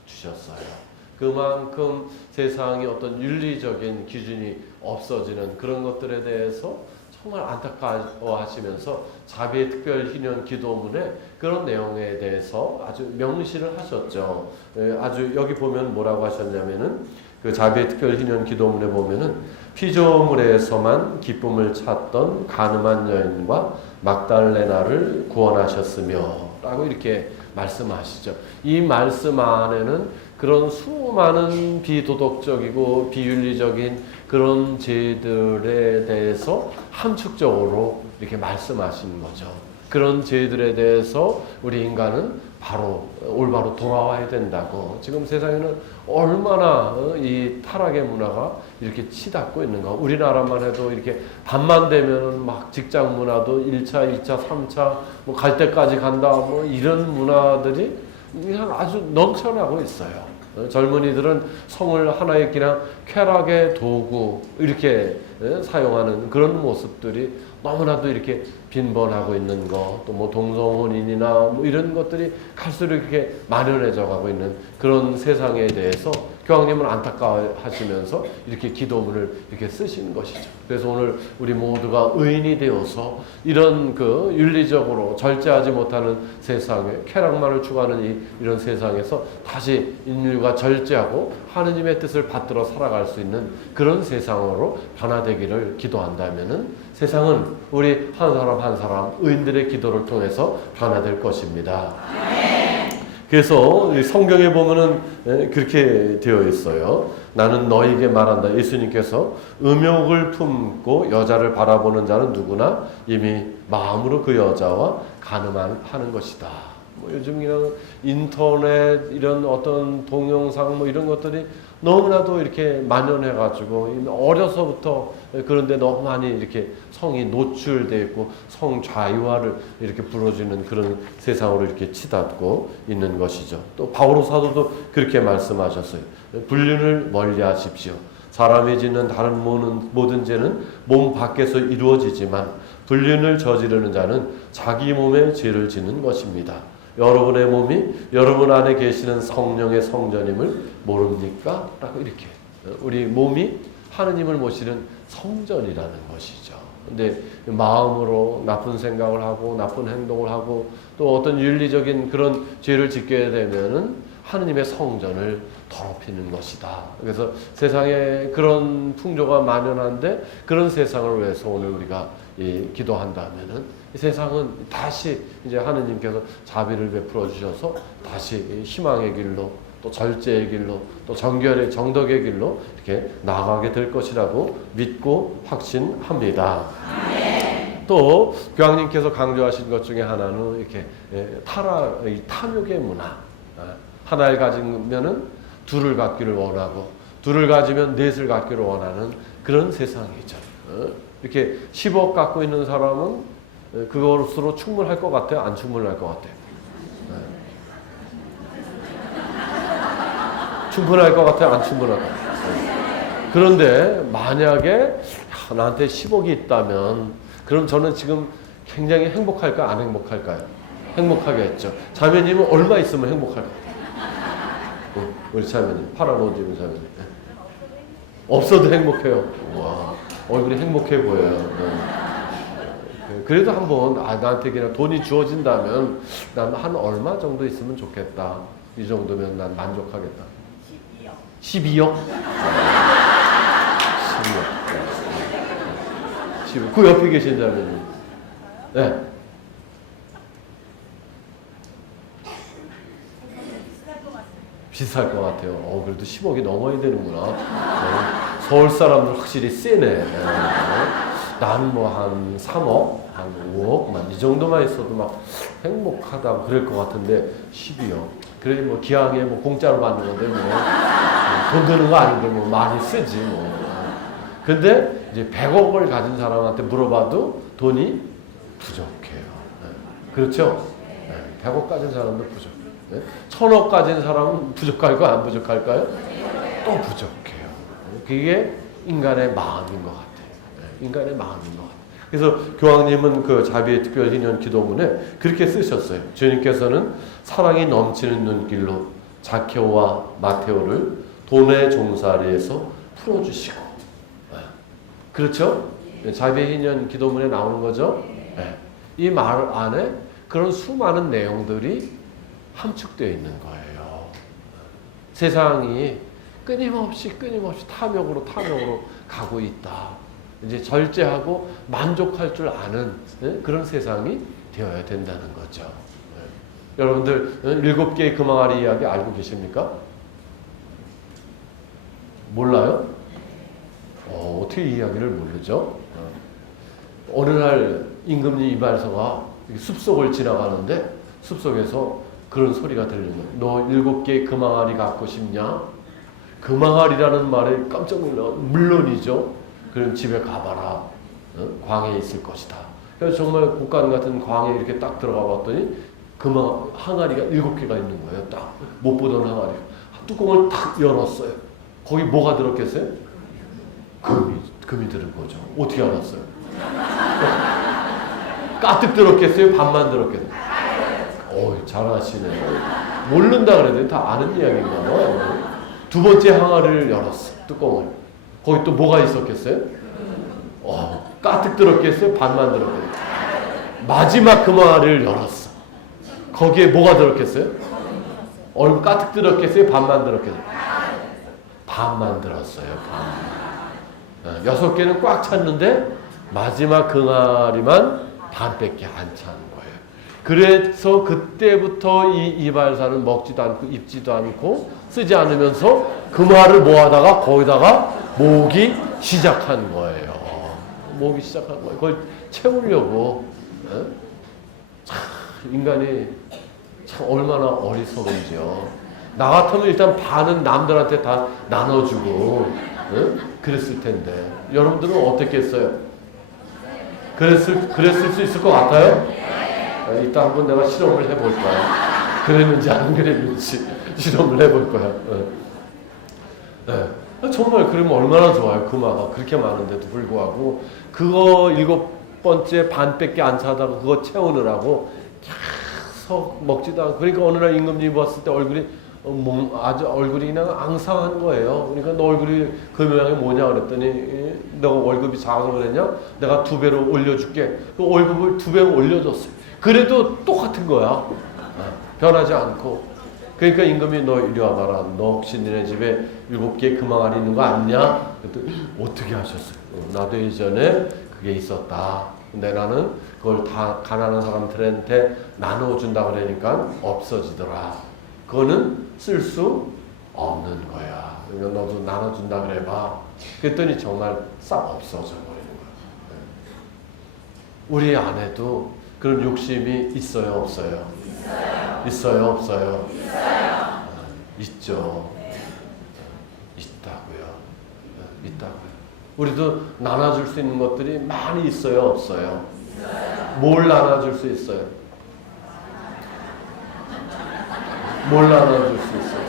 주셨어요. 그만큼 세상에 어떤 윤리적인 기준이 없어지는 그런 것들에 대해서 정말 안타까워하시면서 자비의 특별 희년 기도문에 그런 내용에 대해서 아주 명시를 하셨죠. 아주 여기 보면 뭐라고 하셨냐면은 그 자비의 특별 희년 기도문에 보면은 피조물에서만 기쁨을 찾던 가늠한 여인과 막달레나를 구원하셨으며 라고 이렇게 말씀하시죠. 이 말씀 안에는 그런 수많은 비도덕적이고 비윤리적인 그런 죄들에 대해서 함축적으로 이렇게 말씀하시는 거죠. 그런 죄들에 대해서 우리 인간은 바로 올바로 돌아와야 된다고. 지금 세상에는 얼마나 이 타락의 문화가 이렇게 치닫고 있는가. 우리나라만 해도 이렇게 밤만 되면은 막 직장 문화도 1차, 2차, 3차 뭐 갈 때까지 간다 뭐 이런 문화들이 그냥 아주 넘쳐나고 있어요. 젊은이들은 성을 하나의 그냥 쾌락의 도구 이렇게 사용하는 그런 모습들이 너무나도 이렇게 빈번하고 있는 거, 또 뭐 동성혼인이나 뭐 이런 것들이 갈수록 이렇게 만연해져 가고 있는 그런 세상에 대해서 교황님은 안타까워하시면서 이렇게 기도문을 이렇게 쓰시는 것이죠. 그래서 오늘 우리 모두가 의인이 되어서 이런 그 윤리적으로 절제하지 못하는 세상에 쾌락만을 추구하는 이런 세상에서 다시 인류가 절제하고 하느님의 뜻을 받들어 살아갈 수 있는 그런 세상으로 변화되기를 기도한다면은 세상은 우리 한 사람 한 사람 의인들의 기도를 통해서 변화될 것입니다. 그래서 성경에 보면은 그렇게 되어 있어요. 나는 너에게 말한다. 예수님께서 음욕을 품고 여자를 바라보는 자는 누구나 이미 마음으로 그 여자와 간음하는 것이다. 뭐 요즘 이런 인터넷 이런 어떤 동영상 뭐 이런 것들이 너무나도 이렇게 만연해가지고 어려서부터 그런데 너무 많이 이렇게 성이 노출되어 있고 성 좌우화를 이렇게 불어주는 그런 세상으로 이렇게 치닫고 있는 것이죠. 또 바오로 사도도 그렇게 말씀하셨어요. 불륜을 멀리하십시오. 사람이 짓는 다른 모든 죄는 몸 밖에서 이루어지지만 불륜을 저지르는 자는 자기 몸에 죄를 짓는 것입니다. 여러분의 몸이 여러분 안에 계시는 성령의 성전임을 모릅니까? 라고 이렇게 우리 몸이 하느님을 모시는 성전이라는 것이죠. 근데 마음으로 나쁜 생각을 하고 나쁜 행동을 하고 또 어떤 윤리적인 그런 죄를 짓게 되면은 하느님의 성전을 더럽히는 것이다. 그래서 세상에 그런 풍조가 만연한데 그런 세상을 위해서 오늘 우리가 기도한다면은 이 세상은 다시 이제 하느님께서 자비를 베풀어 주셔서 다시 희망의 길로 또 절제의 길로 또 정결의 정덕의 길로 이렇게 나아가게 될 것이라고 믿고 확신합니다. 또 교황님께서 강조하신 것 중에 하나는 이렇게 탐욕의 문화. 하나를 가지면은 둘을 갖기를 원하고 둘을 가지면 넷을 갖기를 원하는 그런 세상이죠. 이렇게 10억 갖고 있는 사람은 그것으로 충분할 것 같아요? 안 충분할 것 같아요? 충분할 것 같아요? 안 충분할 것 같아요? 그런데 만약에 나한테 10억이 있다면 그럼 저는 지금 굉장히 행복할까요? 안 행복할까요? 행복하겠죠. 자매님은 얼마 있으면 행복할까요? 우리 자매님, 파란 옷 입은 자매님. 없어도 행복해요. 와, 얼굴이 행복해 보여요. 그래도 한번 나한테 그냥 돈이 주어진다면 난 한 얼마 정도 있으면 좋겠다. 이 정도면 난 만족하겠다. 12억? 12억. 12억. 그 옆에 계신 자매님. 네. 비쌀 것 같아요. 그래도 10억이 넘어야 되는구나. 서울 사람들 확실히 세네. 나는 뭐 한 3억, 한 5억만 이 정도만 있어도 막 행복하다 그럴 것 같은데 12억. 그래 뭐 기왕에 뭐 공짜로 받는 건데 뭐 돈 드는 거 아닌데 뭐 많이 쓰지 뭐. 근데 이제 100억을 가진 사람한테 물어봐도 돈이 부족해요. 그렇죠? 100억 가진 사람도 부족. 1000억 가진 사람은 부족할까요? 안 부족할까요? 또 부족해요. 그게 인간의 마음인 것 같아요. 인간의 마음인 것 같아요. 그래서 교황님은 그 자비의 특별 희년 기도문에 그렇게 쓰셨어요. 주님께서는 사랑이 넘치는 눈길로 자케오와 마테오를 돈의 종살이에서 풀어주시고, 그렇죠? 자비의 희년 기도문에 나오는 거죠. 이 말 안에 그런 수많은 내용들이 함축되어 있는 거예요. 세상이 끊임없이 탐욕으로 가고 있다. 이제 절제하고 만족할 줄 아는 그런 세상이 되어야 된다는 거죠. 여러분들 7개의 금항아리 이야기 알고 계십니까? 몰라요? 어떻게 이 이야기를 모르죠? 어느 날 임금님 이발소가 숲속을 지나가는데 숲속에서 그런 소리가 들리는 거예요. 너 7개의 금항아리 갖고 싶냐? 금항아리라는 말에 깜짝 놀라. 물론이죠. 그럼 집에 가봐라. 광야에 있을 것이다. 그래서 정말 곡간 같은 광야에 이렇게 딱 들어가 봤더니 항아리가 7개가 있는 거예요. 딱 못 보던 항아리. 뚜껑을 탁 열었어요. 거기 뭐가 들었겠어요? 금이 들은 거죠. 어떻게 알았어요? 가득 들었겠어요? 반만 들었겠어요? 잘하시네. 모른다 그래도 다 아는 이야기인가 봐요. 두 번째 항아리를 열었어. 뚜껑을. 거기 또 뭐가 있었겠어요? 가득 들었겠어요? 반만 들었겠어요? 마지막 금항아리를 열었어. 거기에 뭐가 들었겠어요? 얼굴 가득 들었겠어요? 반만 들었겠어요? 반만 들었어요. 반. 6개는 꽉 찼는데 마지막 금항아리만 반밖에 안 찬 거예요. 그래서 그때부터 이 이발사는 먹지도 않고 입지도 않고 쓰지 않으면서 금화를 모아다가 거기다가 모으기 시작한 거예요. 모으기 시작한 거예요. 그걸 채우려고. 참 인간이 참 얼마나 어리석은지요. 나 같으면 일단 반은 남들한테 다 나눠주고 그랬을 텐데 여러분들은 어떻겠어요? 그랬을 수 있을 것 같아요? 이따 한번 내가 실험을 해볼 거야. 그랬는지 안 그랬는지 실험을 해볼 거야. 정말 그러면 얼마나 좋아요. 금화가 그렇게 많은데도 불구하고 그거 7번째 반밖에 안 차다가 그거 채우느라고 계속 먹지도 않고. 그러니까 어느 날 임금님이 봤을 때 얼굴이 아주 얼굴이 그냥 앙상한 거예요. 그러니까 너 얼굴이 그 모양이 뭐냐 그랬더니 너가 월급이 작아서 그랬냐? 내가 2배로 올려줄게. 그 월급을 2배로 올려줬어요. 그래도 똑같은 거야. 변하지 않고. 그러니까 임금이 너 이리 와봐라. 너 혹시 니네 집에 7개의 금항아리 있는 거 아니냐? 그랬더니 어떻게 하셨어요? 나도 예전에 그게 있었다. 근데 나는 그걸 다 가난한 사람들한테 나눠준다 그러니까 없어지더라. 그거는 쓸 수 없는 거야. 그러니까 너도 나눠준다 그래봐. 그랬더니 정말 싹 없어져 버리는 거야. 우리 안에도 그런 욕심이 있어요, 없어요? 있어요, 없어요? 있죠. 있다고요. 있다고요. 우리도 나눠줄 수 있는 것들이 많이 있어요, 없어요? 뭘 나눠줄 수 있어요? 뭘 나눠줄 수 있어요?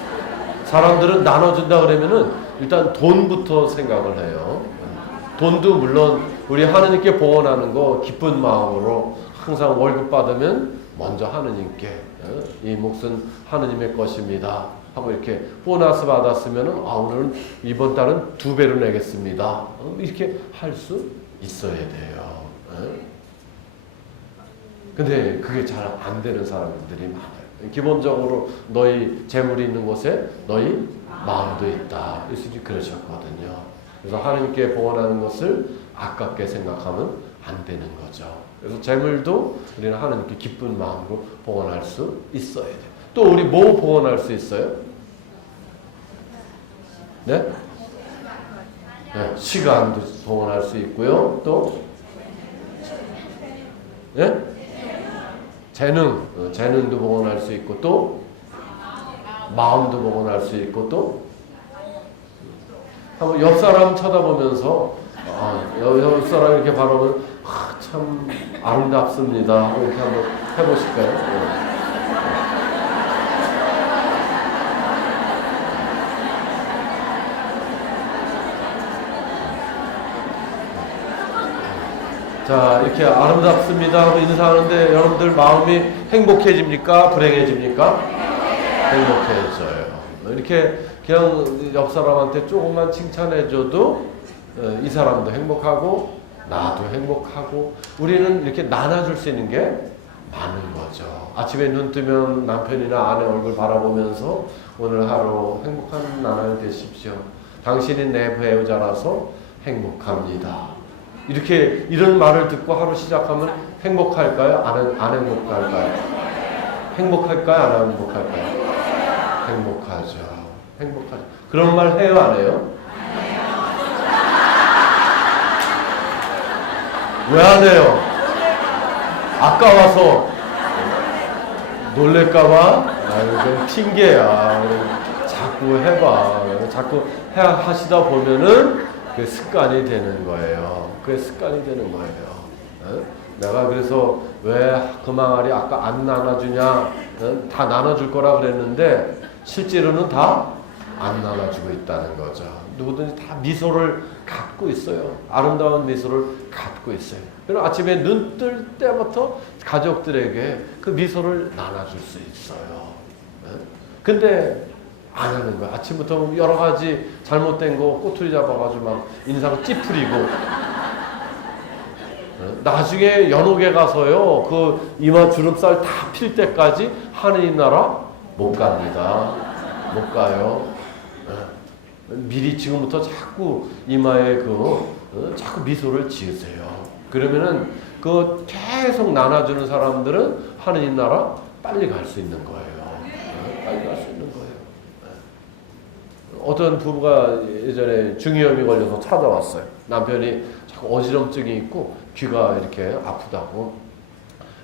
사람들은 나눠준다 그러면은 일단 돈부터 생각을 해요. 돈도 물론 우리 하느님께 봉헌하는 거 기쁜 마음으로 항상 월급 받으면 먼저 하느님께 이 몫은 하느님의 것입니다 하고 이렇게 보너스 받았으면은 오늘은 이번 달은 2배로 내겠습니다. 이렇게 할 수 있어야 돼요. 근데 그게 잘 안 되는 사람들이 많아요. 기본적으로 너희 재물이 있는 곳에 너희 마음도 있다. 예수님이 그러셨거든요. 그래서 하나님께 봉헌하는 것을 아깝게 생각하면 안 되는 거죠. 그래서 재물도 우리는 하나님께 기쁜 마음으로 봉헌할 수 있어야 돼요. 또 우리 뭐 봉헌할 수 있어요? 네? 네, 시간도 봉헌할 수 있고요. 또 네? 재능도 봉헌할 수 있고 또 마음도 봉헌할 수 있고 또 한번 옆 사람 쳐다보면서 옆 사람 이렇게 바라보면 참 아름답습니다 하고 이렇게 한번 해보실까요? 네. 자, 이렇게 아름답습니다 하고 인사하는데 여러분들 마음이 행복해집니까? 불행해집니까? 행복해져요. 이렇게 그냥 옆 사람한테 조금만 칭찬해줘도 이 사람도 행복하고 나도 행복하고 우리는 이렇게 나눠줄 수 있는 게 많은 거죠. 아침에 눈 뜨면 남편이나 아내 얼굴 바라보면서 오늘 하루 행복한 나날이 되십시오. 당신이 내 배우자라서 행복합니다. 이렇게 이런 말을 듣고 하루 시작하면 행복할까요? 안 행복할까요? 행복할까요? 안 행복할까요? 행복하죠. 행복하죠. 그런 말 해요? 안 해요? 왜 안 해요? 아까워서 놀랄까봐 그 핑계야. 자꾸 해봐. 자꾸 하시다 보면은 그게 습관이 되는 거예요. 그게 습관이 되는 거예요. 내가 그래서 왜 그 망아리 아까 안 나눠주냐? 다 나눠줄 거라 그랬는데 실제로는 다 안 나눠주고 있다는 거죠. 누구든지 다 미소를 갖고 있어요. 아름다운 미소를 갖고 있어요. 그럼 아침에 눈 뜰 때부터 가족들에게 그 미소를 나눠줄 수 있어요. 근데 안 하는 거야. 아침부터 여러 가지 잘못된 거 꼬투리 잡아가지고 막 인상 찌푸리고 나중에 연옥에 가서요 그 이마 주름살 다 필 때까지 하느님 나라 못 갑니다. 못 가요. 미리 지금부터 자꾸 이마에 자꾸 미소를 지으세요. 그러면은 그 계속 나눠주는 사람들은 하느님 나라 빨리 갈 수 있는 거예요. 빨리 갈 수 있는 거예요. 어떤 부부가 예전에 중이염이 걸려서 찾아왔어요. 남편이 자꾸 어지럼증이 있고 귀가 이렇게 아프다고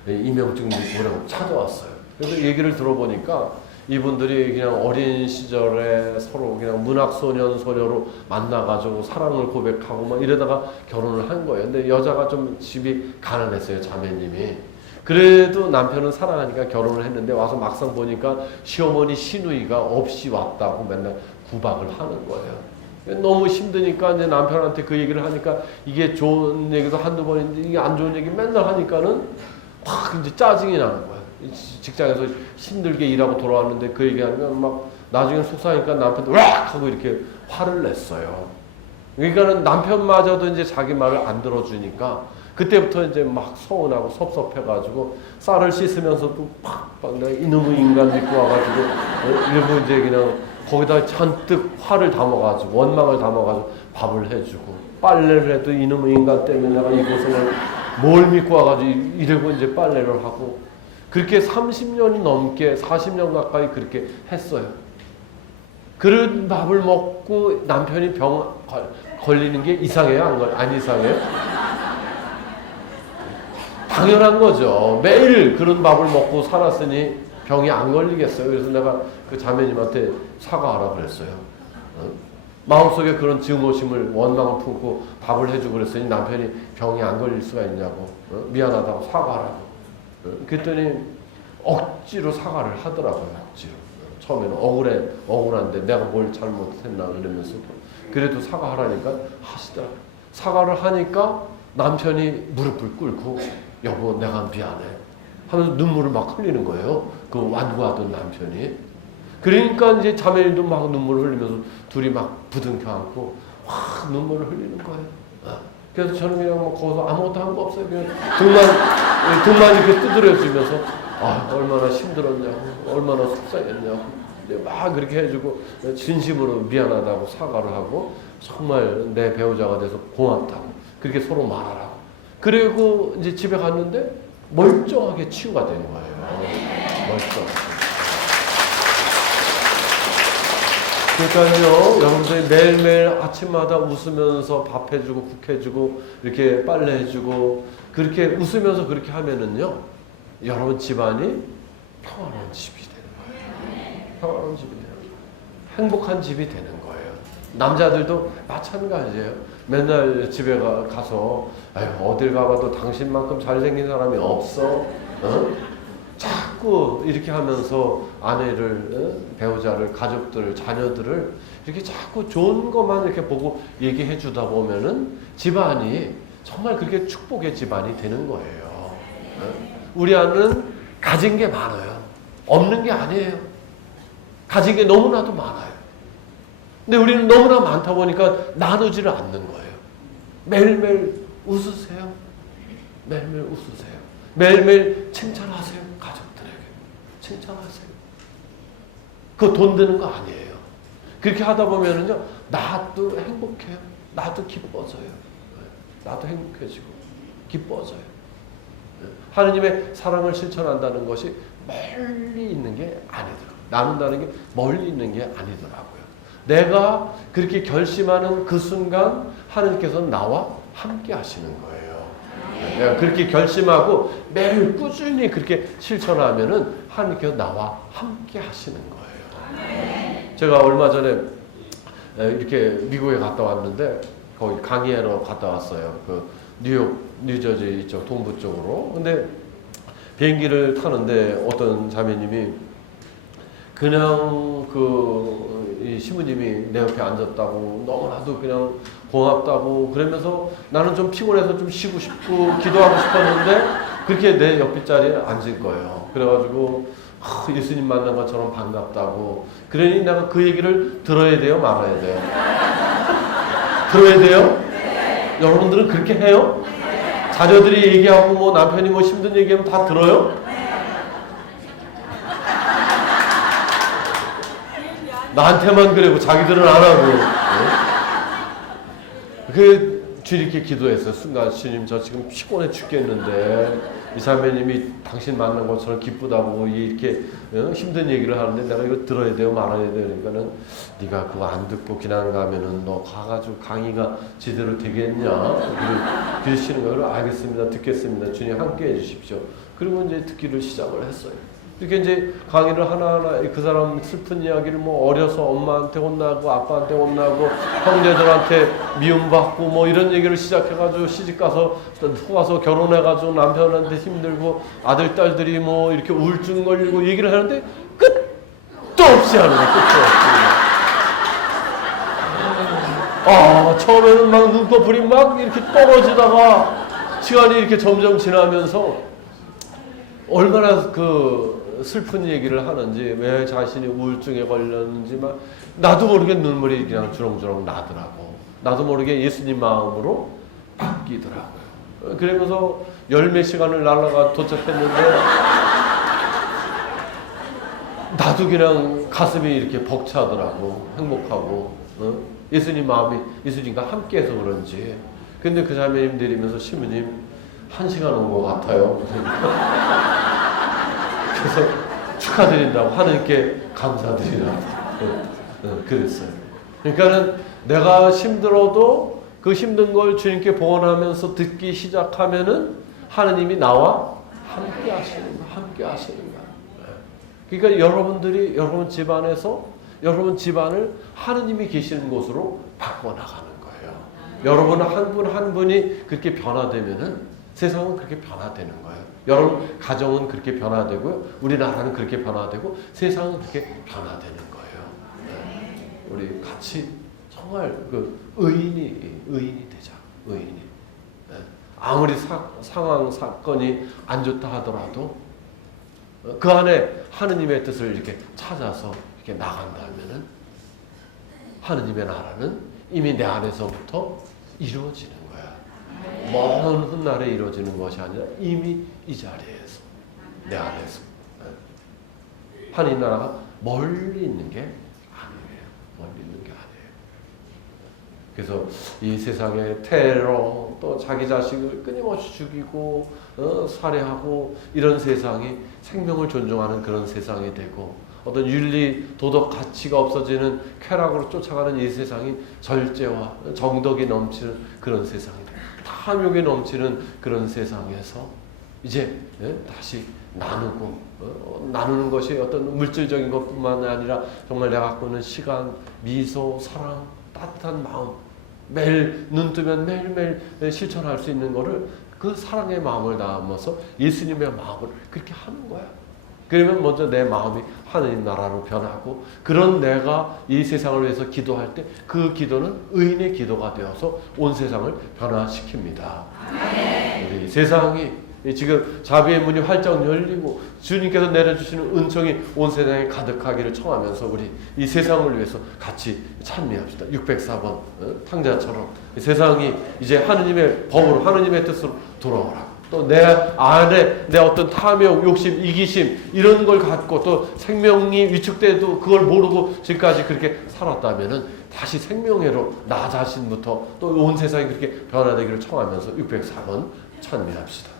이명증도 있고 그러고 찾아왔어요. 그래서 얘기를 들어보니까 이분들이 그냥 어린 시절에 서로 그냥 문학소년 소녀로 만나가지고 사랑을 고백하고 막 이러다가 결혼을 한 거예요. 근데 여자가 좀 집이 가난했어요, 자매님이. 그래도 남편은 사랑하니까 결혼을 했는데 와서 막상 보니까 시어머니 시누이가 없이 왔다고 맨날 구박을 하는 거예요. 너무 힘드니까 이제 남편한테 그 얘기를 하니까 이게 좋은 얘기도 한두 번인데 이게 안 좋은 얘기 맨날 하니까는 확 이제 짜증이 나는 거예요. 직장에서 힘들게 일하고 돌아왔는데 그 얘기하면 막 나중에 속상하니까 남편도 왁 하고 이렇게 화를 냈어요. 그러니까는 남편마저도 이제 자기 말을 안 들어주니까 그때부터 이제 막 서운하고 섭섭해가지고 쌀을 씻으면서도 팍팍 내가 이놈의 인간 믿고 와가지고 일부 이제 그냥 거기다 잔뜩 화를 담아가지고 원망을 담아가지고 밥을 해주고 빨래를 해도 이놈의 인간 때문에 내가 이 고생을 뭘 믿고 와가지고 이러고 이제 빨래를 하고 그렇게 30년이 넘게 40년 가까이 그렇게 했어요. 그런 밥을 먹고 남편이 병 걸리는 게 이상해요? 안 이상해요? 당연한 거죠. 매일 그런 밥을 먹고 살았으니 병이 안 걸리겠어요. 그래서 내가 그 자매님한테 사과하라 그랬어요. 마음속에 그런 증오심을 원망을 품고 밥을 해주고 그랬으니 남편이 병이 안 걸릴 수가 있냐고 미안하다고 사과하라고. 그랬더니 억지로 사과를 하더라고요. 억지로. 처음에는 억울한데 내가 뭘 잘못했나 그러면서 그래도 사과하라니까 하시더라고요. 사과를 하니까 남편이 무릎을 꿇고 여보 내가 미안해 하면서 눈물을 막 흘리는 거예요. 그 완고하던 남편이. 그러니까 이제 자매님도 막 눈물을 흘리면서 둘이 막 부둥켜 안고 확 눈물을 흘리는 거예요. 그래서 저는 그냥 뭐 거기서 아무것도 한 거 없어요. 그냥 등만 이렇게 두드려주면서 얼마나 힘들었냐고, 얼마나 속상했냐고, 막 그렇게 해주고 진심으로 미안하다고 사과를 하고 정말 내 배우자가 돼서 고맙다고 그렇게 서로 말하라고. 그리고 이제 집에 갔는데 멀쩡하게 치유가 된 거예요. 멀쩡하게. 그러니까요, 여러분들이 매일매일 아침마다 웃으면서 밥 해주고 국 해주고 이렇게 빨래 해주고 그렇게 웃으면서 그렇게 하면은요, 여러분 집안이 평화로운 집이 되는 거예요. 평화로운 집이 되는 거예요. 행복한 집이 되는 거예요. 남자들도 마찬가지예요. 맨날 집에 가서 어딜 가봐도 당신만큼 잘생긴 사람이 없어. 자꾸 이렇게 하면서 아내를, 배우자를, 가족들을, 자녀들을 이렇게 자꾸 좋은 것만 이렇게 보고 얘기해 주다 보면은 집안이 정말 그렇게 축복의 집안이 되는 거예요. 우리 안은 가진 게 많아요. 없는 게 아니에요. 가진 게 너무나도 많아요. 근데 우리는 너무나 많다 보니까 나누지를 않는 거예요. 매일매일 웃으세요. 매일매일 웃으세요. 매일매일 칭찬하세요. 가족들에게. 칭찬하세요. 그거 돈 드는 거 아니에요. 그렇게 하다 보면은요, 나도 행복해요. 나도 기뻐져요. 나도 행복해지고, 기뻐져요. 하느님의 사랑을 실천한다는 것이 멀리 있는 게 아니더라고요. 나눈다는 게 멀리 있는 게 아니더라고요. 내가 그렇게 결심하는 그 순간 하느님께서는 나와 함께 하시는 거예요. 내가 그렇게 결심하고 매일 꾸준히 그렇게 실천하면은 하나님께서 나와 함께 하시는 거예요. 제가 얼마 전에 이렇게 미국에 갔다 왔는데 거기 강의하러 갔다 왔어요. 그 뉴욕, 뉴저지 이쪽 동부 쪽으로. 근데 비행기를 타는데 어떤 자매님이 그냥 이 신부님이 내 옆에 앉았다고 너무나도 그냥 고맙다고 그러면서 나는 좀 피곤해서 좀 쉬고 싶고 기도하고 싶었는데 그렇게 내 옆에 자리에 앉을 거예요. 그래가지고 예수님 만난 것처럼 반갑다고. 그러니 내가 그 얘기를 들어야 돼요, 말아야 돼요? 들어야 돼요? 네. 여러분들은 그렇게 해요? 네. 자녀들이 얘기하고 뭐 남편이 뭐 힘든 얘기하면 다 들어요? 나한테만 그래고 자기들은 안 하고. 그 주일 이렇게 기도했어요. 순간 주님 저 지금 피곤해 죽겠는데 이 자매님이 당신 만난 것처럼 기쁘다고 이렇게 힘든 얘기를 하는데 내가 이거 들어야 돼요, 말아야 돼요. 그러니까는 네가 그거 안 듣고 그냥 가면은 너 가가지고 강의가 제대로 되겠냐? 그러시는 거예요. 알겠습니다, 듣겠습니다. 주님 함께 해주십시오. 그리고 이제 듣기를 시작을 했어요. 이렇게 이제 강의를 하나하나 그 사람 슬픈 이야기를 뭐 어려서 엄마한테 혼나고 아빠한테 혼나고 형제들한테 미움받고 뭐 이런 얘기를 시작해가지고 시집가서 와서 결혼해가지고 남편한테 힘들고 아들 딸들이 뭐 이렇게 우울증 걸리고 얘기를 하는데 끝도 없이 하는 거예요. 끝도 없이. 처음에는 막 눈꺼풀이 막 이렇게 떨어지다가 시간이 이렇게 점점 지나면서 얼마나 슬픈 얘기를 하는지, 왜 자신이 우울증에 걸렸는지 막 나도 모르게 눈물이 그냥 주렁주렁 나더라고. 나도 모르게 예수님 마음으로 바뀌더라고요. 그러면서 열몇 시간을 날아가 도착했는데 나도 그냥 가슴이 이렇게 벅차더라고. 행복하고 예수님 마음이 예수님과 함께해서 그런지. 근데 그 자매님 내리면서 신부님 1시간 온 것 같아요. 그래서 축하드린다고 하나님께 감사드리라고 그랬어요. 그러니까는 내가 힘들어도 그 힘든 걸 주님께 봉헌하면서 듣기 시작하면은 하나님이 나와 함께 하시는 거야. 함께 하시는 거야. 그러니까 여러분들이 여러분 집안에서 여러분 집안을 하나님이 계시는 곳으로 바꿔나가는 거예요. 여러분 한 분 한 분이 그렇게 변화되면은 세상은 그렇게 변화되는 거예요. 여러분 가정은 그렇게 변화되고요. 우리나라는 그렇게 변화되고 세상은 그렇게 변화되는 거예요. 우리 같이 정말 의인이 되자. 의인이. 아무리 상황 사건이 안 좋다 하더라도 그 안에 하느님의 뜻을 이렇게 찾아서 이렇게 나간다면은 하느님의 나라는 이미 내 안에서부터 이루어지는 거예요. 먼 훗날에 이루어지는 것이 아니라 이미 이 자리에서 내 안에서. 하나님 나라가 멀리 있는 게 아니에요. 멀리 있는 게 아니에요. 그래서 이 세상의 테러, 또 자기 자식을 끊임없이 죽이고 살해하고 이런 세상이 생명을 존중하는 그런 세상이 되고, 어떤 윤리 도덕 가치가 없어지는 쾌락으로 쫓아가는 이 세상이 절제와 정덕이 넘치는 그런 세상이 돼요. 탐욕이 넘치는 그런 세상에서 이제 다시 나누는 것이 어떤 물질적인 것뿐만 아니라 정말 내가 갖고 있는 시간, 미소, 사랑, 따뜻한 마음, 매일 눈 뜨면 매일매일 실천할 수 있는 거를 그 사랑의 마음을 담아서 예수님의 마음을 그렇게 하는 거야. 그러면 먼저 내 마음이 하느님 나라로 변하고, 그런 내가 이 세상을 위해서 기도할 때 그 기도는 의인의 기도가 되어서 온 세상을 변화시킵니다. 우리 세상이 지금 자비의 문이 활짝 열리고 주님께서 내려주시는 은총이 온 세상에 가득하기를 청하면서 우리 이 세상을 위해서 같이 찬미합시다. 604번 탕자처럼 세상이 이제 하느님의 법으로 하느님의 뜻으로 돌아오라. 또 내 안에 내 어떤 탐욕, 욕심, 이기심 이런 걸 갖고 또 생명이 위축돼도 그걸 모르고 지금까지 그렇게 살았다면은 다시 생명회로 나 자신부터 또 온 세상이 그렇게 변화되기를 청하면서 604번 찬미합시다.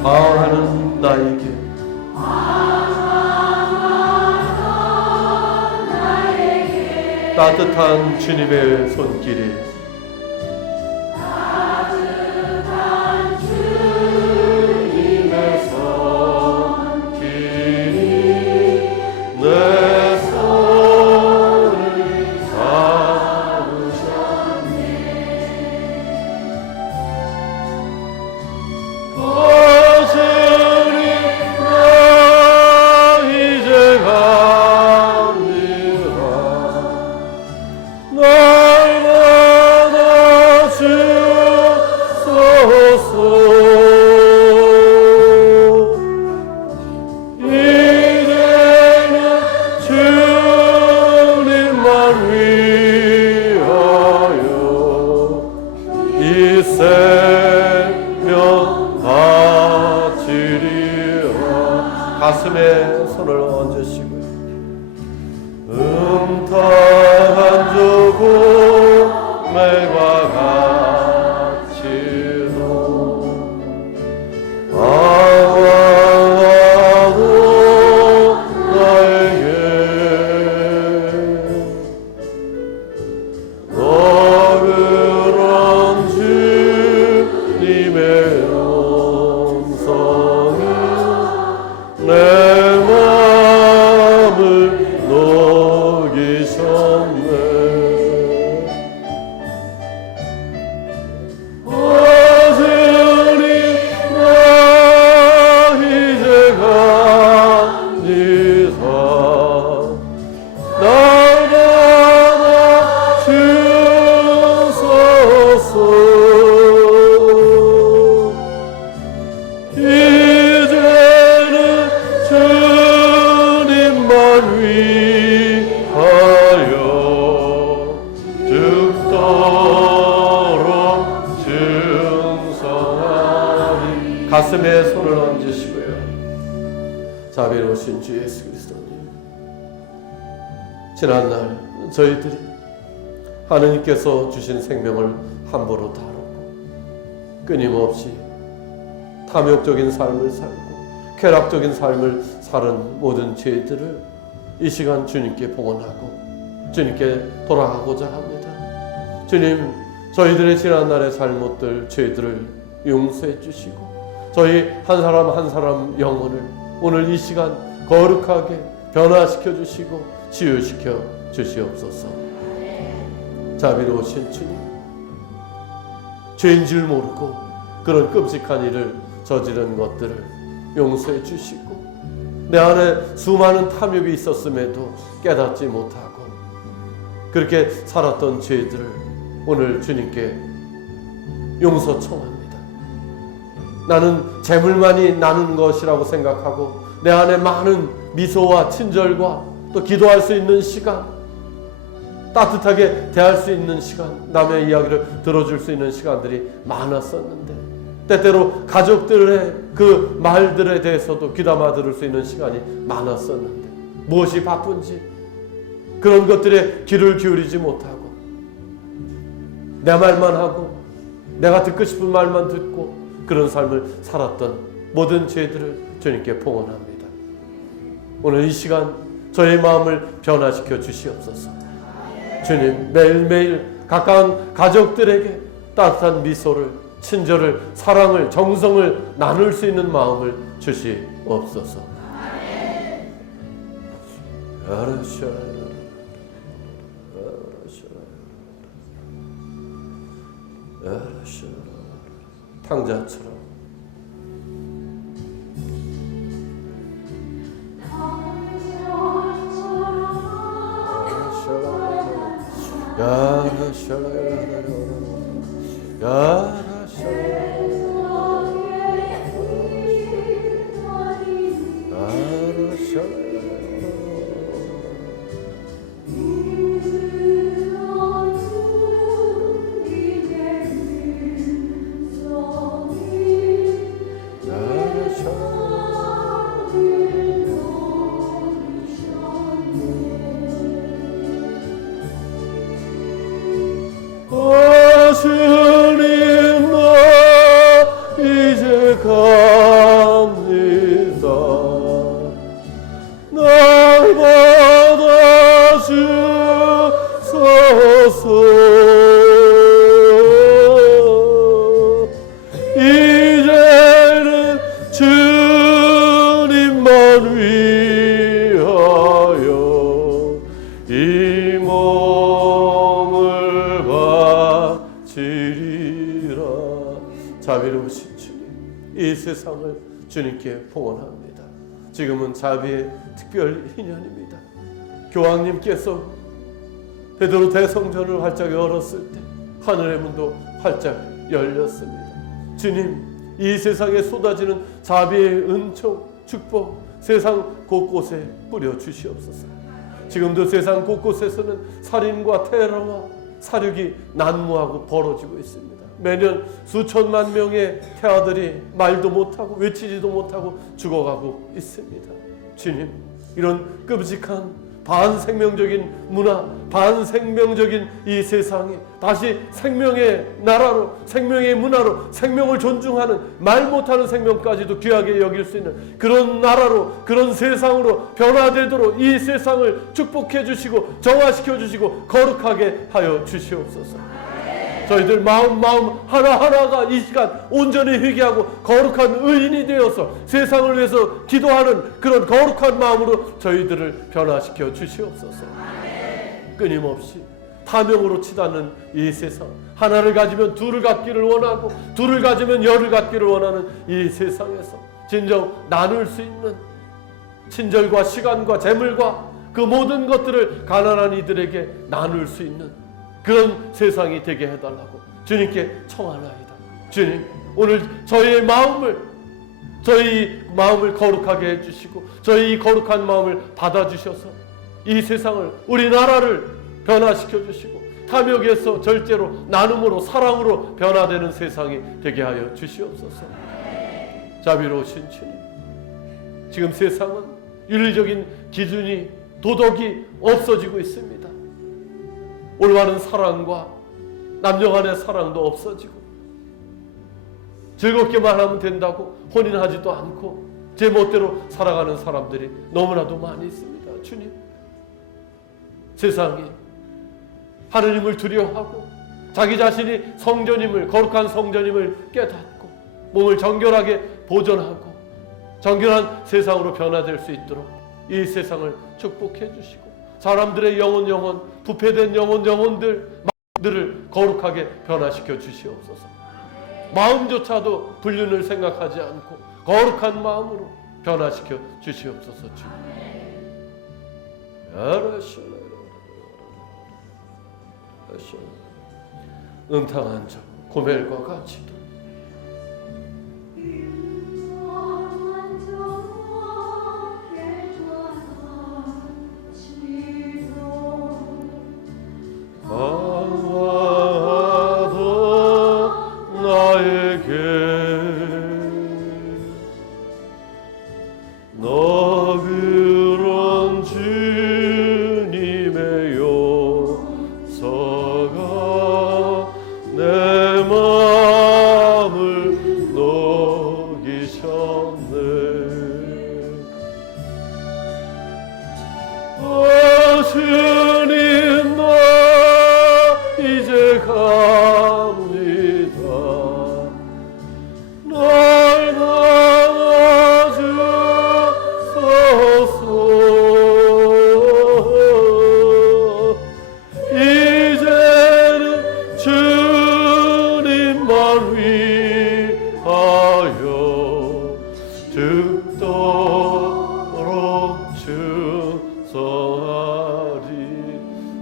하는 나에게 따뜻한 주님의 손길이 내 손을 잡으셨네. 주님 나 이제 갑니다. 날 받아 주소서. 가슴에 손을 얹으시고요. 음탕한 조공매과 같이도 아와하고 나에게 너그런 주님의 음성이 내 마음을 녹이셨네. 주님 나 이제 갑니다. 날 받아 주소서. 이제는 주님만 위하여 죽도록 충성하리. 가슴에 손을 얹으시고요. 자비로우신 주 예수 그리스도님, 지난날 저희들이 하느님께서 주신 생명을 함부로 다루고 끊임없이 탐욕적인 삶을 살고 쾌락적인 삶을 사는 모든 죄들을 이 시간 주님께 봉헌하고 주님께 돌아가고자 합니다. 주님, 저희들의 지난날의 잘못들, 죄들을 용서해 주시고 저희 한 사람 한 사람 영혼을 오늘 이 시간 거룩하게 변화시켜 주시고 치유시켜 주시옵소서. 자비로우신 주님, 죄인 줄 모르고 그런 끔찍한 일을 저지른 것들을 용서해 주시고 내 안에 수많은 탐욕이 있었음에도 깨닫지 못하고 그렇게 살았던 죄들을 오늘 주님께 용서 청합니다. 나는 재물만이 나는 것이라고 생각하고 내 안에 많은 미소와 친절과 또 기도할 수 있는 시간, 따뜻하게 대할 수 있는 시간, 남의 이야기를 들어줄 수 있는 시간들이 많았었는데 때때로 가족들의 그 말들에 대해서도 귀담아 들을 수 있는 시간이 많았었는데 무엇이 바쁜지 그런 것들에 귀를 기울이지 못하고 내 말만 하고 내가 듣고 싶은 말만 듣고 그런 삶을 살았던 모든 죄들을 주님께 봉헌합니다. 오늘 이 시간 저의 마음을 변화시켜 주시옵소서. 주님, 매일매일 가까운 가족들에게 따뜻한 미소를, 친절을, 사랑을, 정성을 나눌 수 있는 마음을 주시옵소서. 탕자처럼 주님 나 이제 갑니다. 날 받아주소서. 이제는 주님만 위하여 이 몸을 바치리라. 자비로우신 주님, 이 세상을 주님께 봉헌합니다. 지금은 자비의 특별 인연입니다. 교황님께서 베드로 대성전을 활짝 열었을 때 하늘의 문도 활짝 열렸습니다. 주님, 이 세상에 쏟아지는 자비의 은총, 축복 세상 곳곳에 뿌려 주시옵소서. 지금도 세상 곳곳에서는 살인과 테러와 사륙이 난무하고 벌어지고 있습니다. 매년 수천만 명의 태아들이 말도 못하고 외치지도 못하고 죽어가고 있습니다. 주님, 이런 끔찍한 반생명적인 문화, 반생명적인 이 세상이 다시 생명의 나라로, 생명의 문화로, 생명을 존중하는, 말 못하는 생명까지도 귀하게 여길 수 있는 그런 나라로, 그런 세상으로 변화되도록 이 세상을 축복해 주시고 정화시켜 주시고 거룩하게 하여 주시옵소서. 저희들 마음 하나하나가 이 시간 온전히 회개하고 거룩한 의인이 되어서 세상을 위해서 기도하는 그런 거룩한 마음으로 저희들을 변화시켜 주시옵소서. 끊임없이 탐욕으로 치닫는 이 세상, 하나를 가지면 둘을 갖기를 원하고 둘을 가지면 열을 갖기를 원하는 이 세상에서 진정 나눌 수 있는 친절과 시간과 재물과 그 모든 것들을 가난한 이들에게 나눌 수 있는 그런 세상이 되게 해달라고 주님께 청하나이다. 주님, 오늘 저희 마음을 거룩하게 해주시고 저희 거룩한 마음을 받아주셔서 이 세상을, 우리나라를 변화시켜 주시고 탐욕에서 절제로, 나눔으로, 사랑으로 변화되는 세상이 되게 하여 주시옵소서. 자비로우신 주님, 지금 세상은 윤리적인 기준이, 도덕이 없어지고 있습니다. 올바른 사랑과 남녀 간의 사랑도 없어지고 즐겁게만 하면 된다고 혼인하지도 않고 제 멋대로 살아가는 사람들이 너무나도 많이 있습니다. 주님, 세상이 하느님을 두려워하고 자기 자신이 성전임을, 거룩한 성전임을 깨닫고 몸을 정결하게 보존하고 정결한 세상으로 변화될 수 있도록 이 세상을 축복해 주시고 사람들의 영혼, 부패된 영혼들을 거룩하게 변화시켜 주시옵소서. 마음조차도 불륜을 생각하지 않고 거룩한 마음으로 변화시켜 주시옵소서. 응탕한 자 고멜과 같이도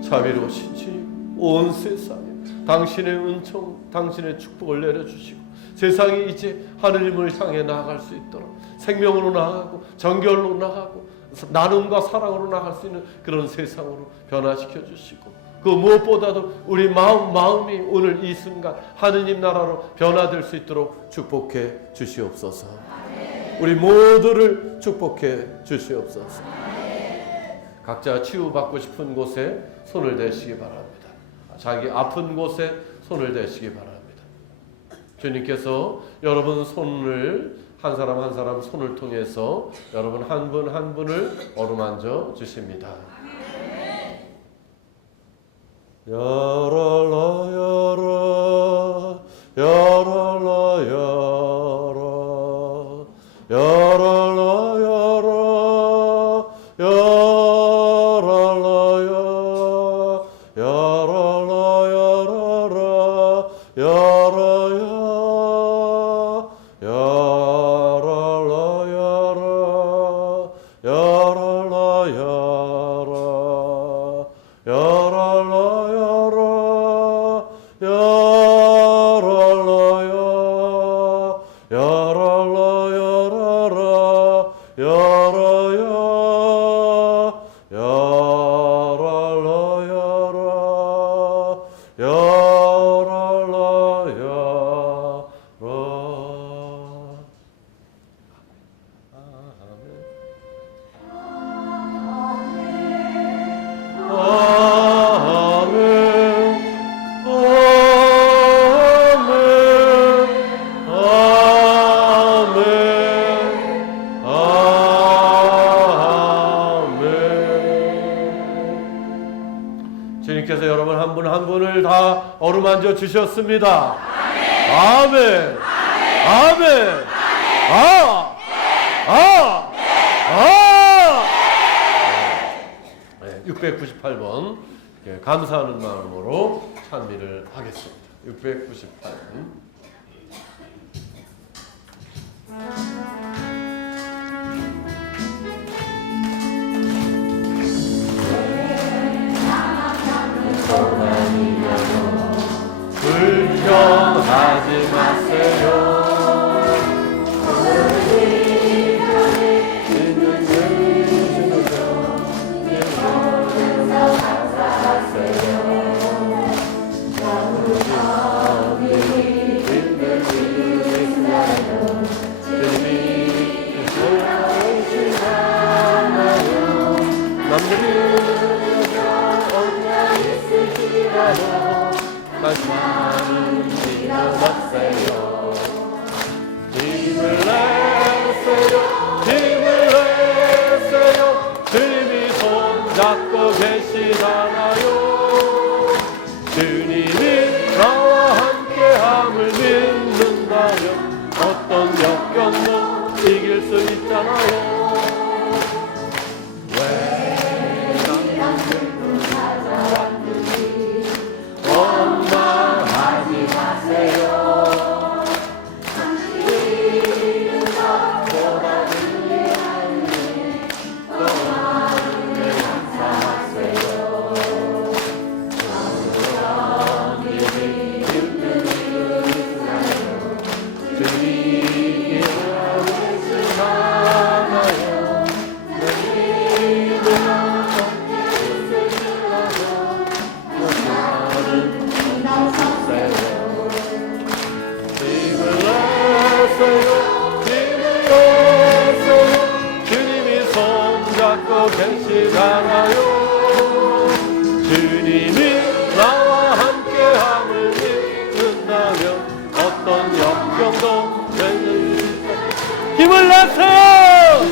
자비로우신 주님, 온 세상에 당신의 은총, 당신의 축복을 내려주시고 세상이 이제 하느님을 향해 나아갈 수 있도록 생명으로 나아가고 정결로 나아가고 나눔과 사랑으로 나아갈 수 있는 그런 세상으로 변화시켜 주시고 그 무엇보다도 우리 마음이 오늘 이 순간 하느님 나라로 변화될 수 있도록 축복해 주시옵소서. 우리 모두를 축복해 주시옵소서. 각자 치유받고 싶은 곳에 손을 대시기 바랍니다. 자기 아픈 곳에 손을 대시기 바랍니다. 주님께서 여러분 손을 한 사람 한 사람 손을 통해서 여러분 한 분 한 분을 어루만져 주십니다. 야랄라 야라 야랄라 야라 야랄라 야라 야랄라 야 야랄라 야라라 야라야 야랄라 야라 야랄라 야라 야랄라 야라 야랄라 야 야랄라 야라라 야라야 야랄라 야라 야랄라 야라. 주님께서 여러분 한 분 한 분을 다 어루만져 주셨습니다. 아멘. 아멘. 아. 아. 아. 698번 감사하는 마음으로 찬미를 하겠습니다. 698번. 불평하지 마세요. 말씀하는 일어나세요. 힘을 내세요. 힘을 내세요. 주님이 손잡고 계시잖아요. 주님이 나와 함께함을 믿는다면 어떤 역경도 이길 수 있잖아요. 계시잖아요. 주님이 나와 함께함을 믿는다면 어떤 역경도 힘을 내세요.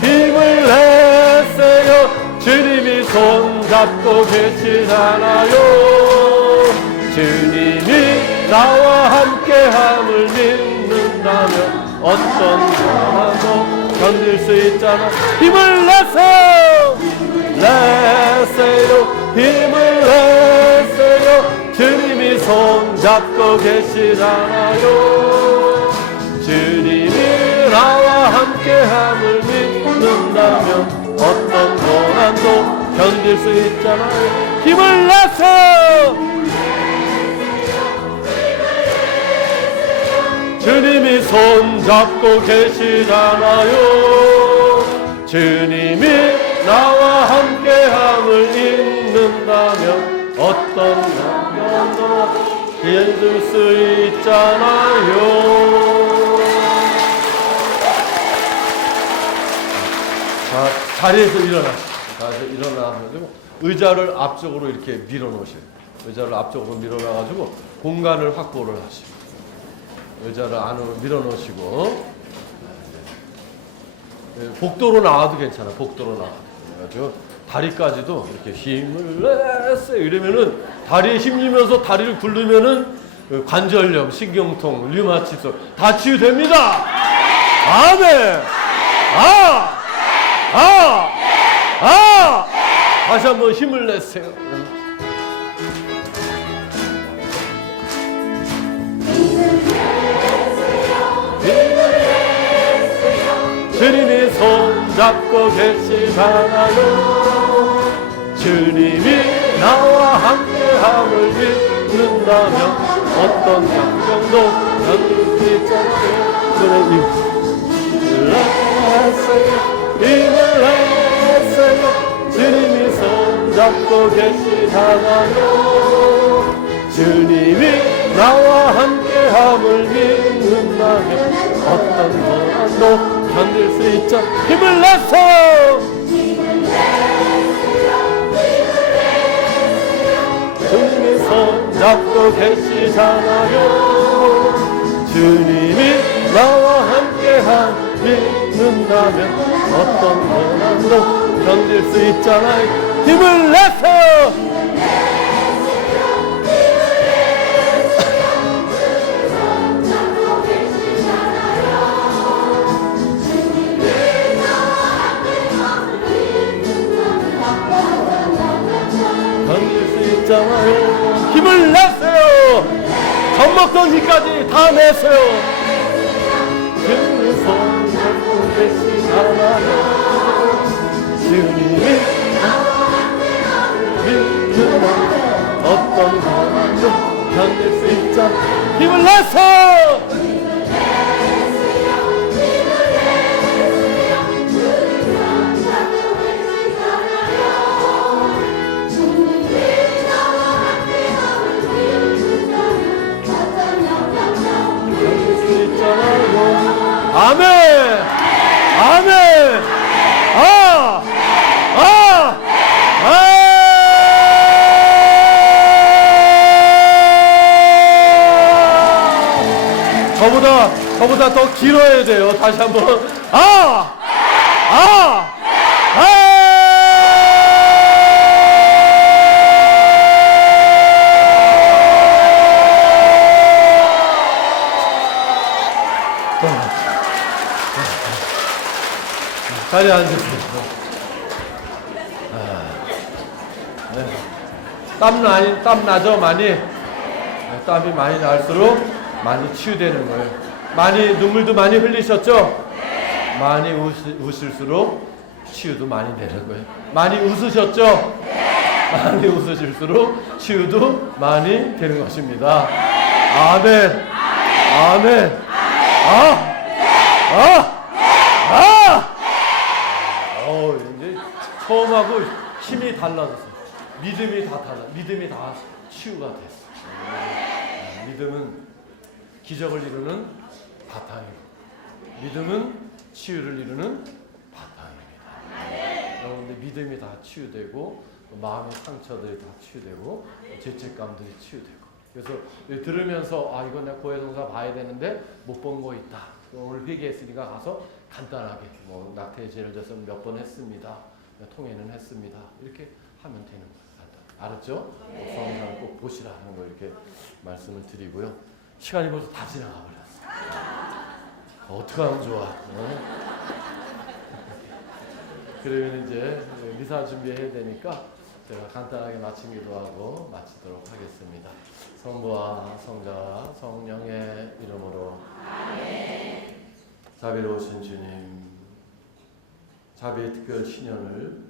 힘을 내세요. 주님이 손잡고 계시잖아요. 주님이 나와 함께함을 믿는다면 어떤 고난도 견딜 수 있잖아. 힘을 내세요. 내세요. 힘을 내세요. 주님이 손잡고 계시잖아요. 주님이 나와 함께함을 믿는다면 어떤 고난도 견딜 수 있잖아요. 힘을 내세요. 주님이 손잡고 계시잖아요. 주님이 나와 함께함을 믿는다면 어떤 역경도 견딜 수 있잖아요. 자, 자리에서 일어나시죠. 자리에서 일어나가지고 의자를 앞쪽으로 이렇게 밀어놓으세요. 의자를 앞쪽으로 밀어놔가지고 공간을 확보를 하시고 의자를 안으로 밀어놓으시고 복도로 나와도 괜찮아. 복도로 나와. 그래가지고 다리까지도 이렇게 힘을 내세요. 이러면은 다리에 힘주면서 다리를 굴리면은 관절염, 신경통, 류마티스 다 치유됩니다. 아멘. 다시 한번 힘을 내세요. 주님이 손잡고 계시잖아요. 주님이 나와 함께함을 믿는다면 어떤 역경도 견딜 수 있잖아요. 힘을 내세요. 주님이 손잡고 계시잖아요. 주님이 나와 함께함을 믿는다면 어떤 고난도 견딜 수 있죠. 힘을 내세요. 주님이 손잡고 계시잖아요. 주님이 나와 함께함을 믿는다면 어떤 고난도 견딜 수 있잖아요. 힘을 내세요. 힘을 내세요. 젖먹던 힘까지 다 내세요. 주님이 손잡고 계시잖아요. 주님이 믿는 어떤 고난도 견딜 수 있잖아. 힘을 내세요. 아멘! 아멘! 저보다 더 길어야 돼요. 다시 한번. 자리에 앉으세요. 네. 땀 나죠? 많이? 네, 땀이 많이 날수록 많이 치유되는 거예요. 눈물도 많이 흘리셨죠? 많이 웃을수록 치유도 많이 되는 거예요. 많이 웃으셨죠? 많이 웃으실수록 치유도 많이 되는 것입니다. 아멘. 아멘. 이제 처음하고 힘이 달라졌어요. 믿음이 다 치유가 됐어요. 믿음은 기적을 이루는 바탕이고, 믿음은 치유를 이루는 바탕입니다. 여러분들 믿음이 다 치유되고, 마음의 상처들이 다 치유되고, 죄책감들이 치유되고. 그래서 들으면서 이건 내가 고해성사 봐야 되는데 못 본 거 있다. 오늘 회개했으니까 가서 간단하게 낙태죄를 져서 몇 번 했습니다. 통회는 했습니다. 이렇게 하면 되는 거예요. 알았죠? 성경 꼭 보시라는 거 이렇게 말씀을 드리고요. 시간이 벌써 다 지나가 버렸어요. 어떻게 하면 좋아? 그러면 이제 미사 준비해야 되니까 제가 간단하게 마침 기도하고 마치도록 하겠습니다. 성부와 성자와 성령의 이름으로 아멘. 자비로우신 주님, 자비의 특별 신년을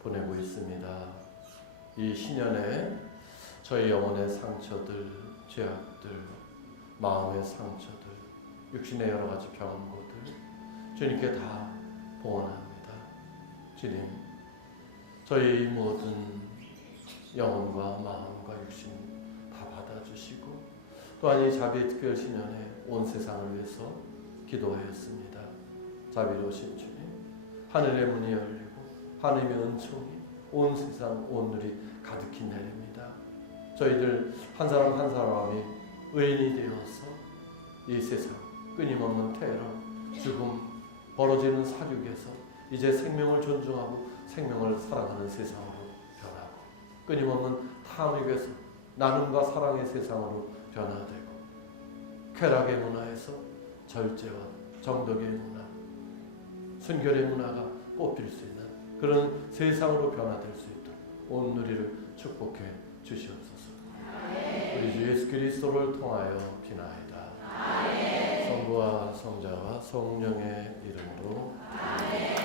보내고 있습니다. 이 신년에 저희 영혼의 상처들, 죄악들, 마음의 상처들, 육신의 여러 가지 병고들 주님께 다 봉헌합니다. 주님, 저희 모든 영혼과 마음과 육신 다 받아주시고, 또한 이 자비의 특별 신년에 온 세상을 위해서 기도하였습니다. 자비로우신 주님, 하늘의 문이 열리고 하늘의 은총이 온 세상 온누리 가득히 내립니다. 저희들 한 사람 한 사람이 의인이 되어서 이 세상 끊임없는 테러, 죽음, 벌어지는 사륙에서 이제 생명을 존중하고 생명을 사랑하는 세상으로 변하고 끊임없는 탐욕에서 나눔과 사랑의 세상으로 변화되고 쾌락의 문화에서 절제와 정덕의 문화, 순결의 문화가 뽑힐 수 있는 그런 세상으로 변화될 수 있도록 온 누리를 축복해 주시옵소서. 우리 주 예수 그리스도를 통하여 비나이다. 성부와 성자와 성령의 이름으로. 아멘.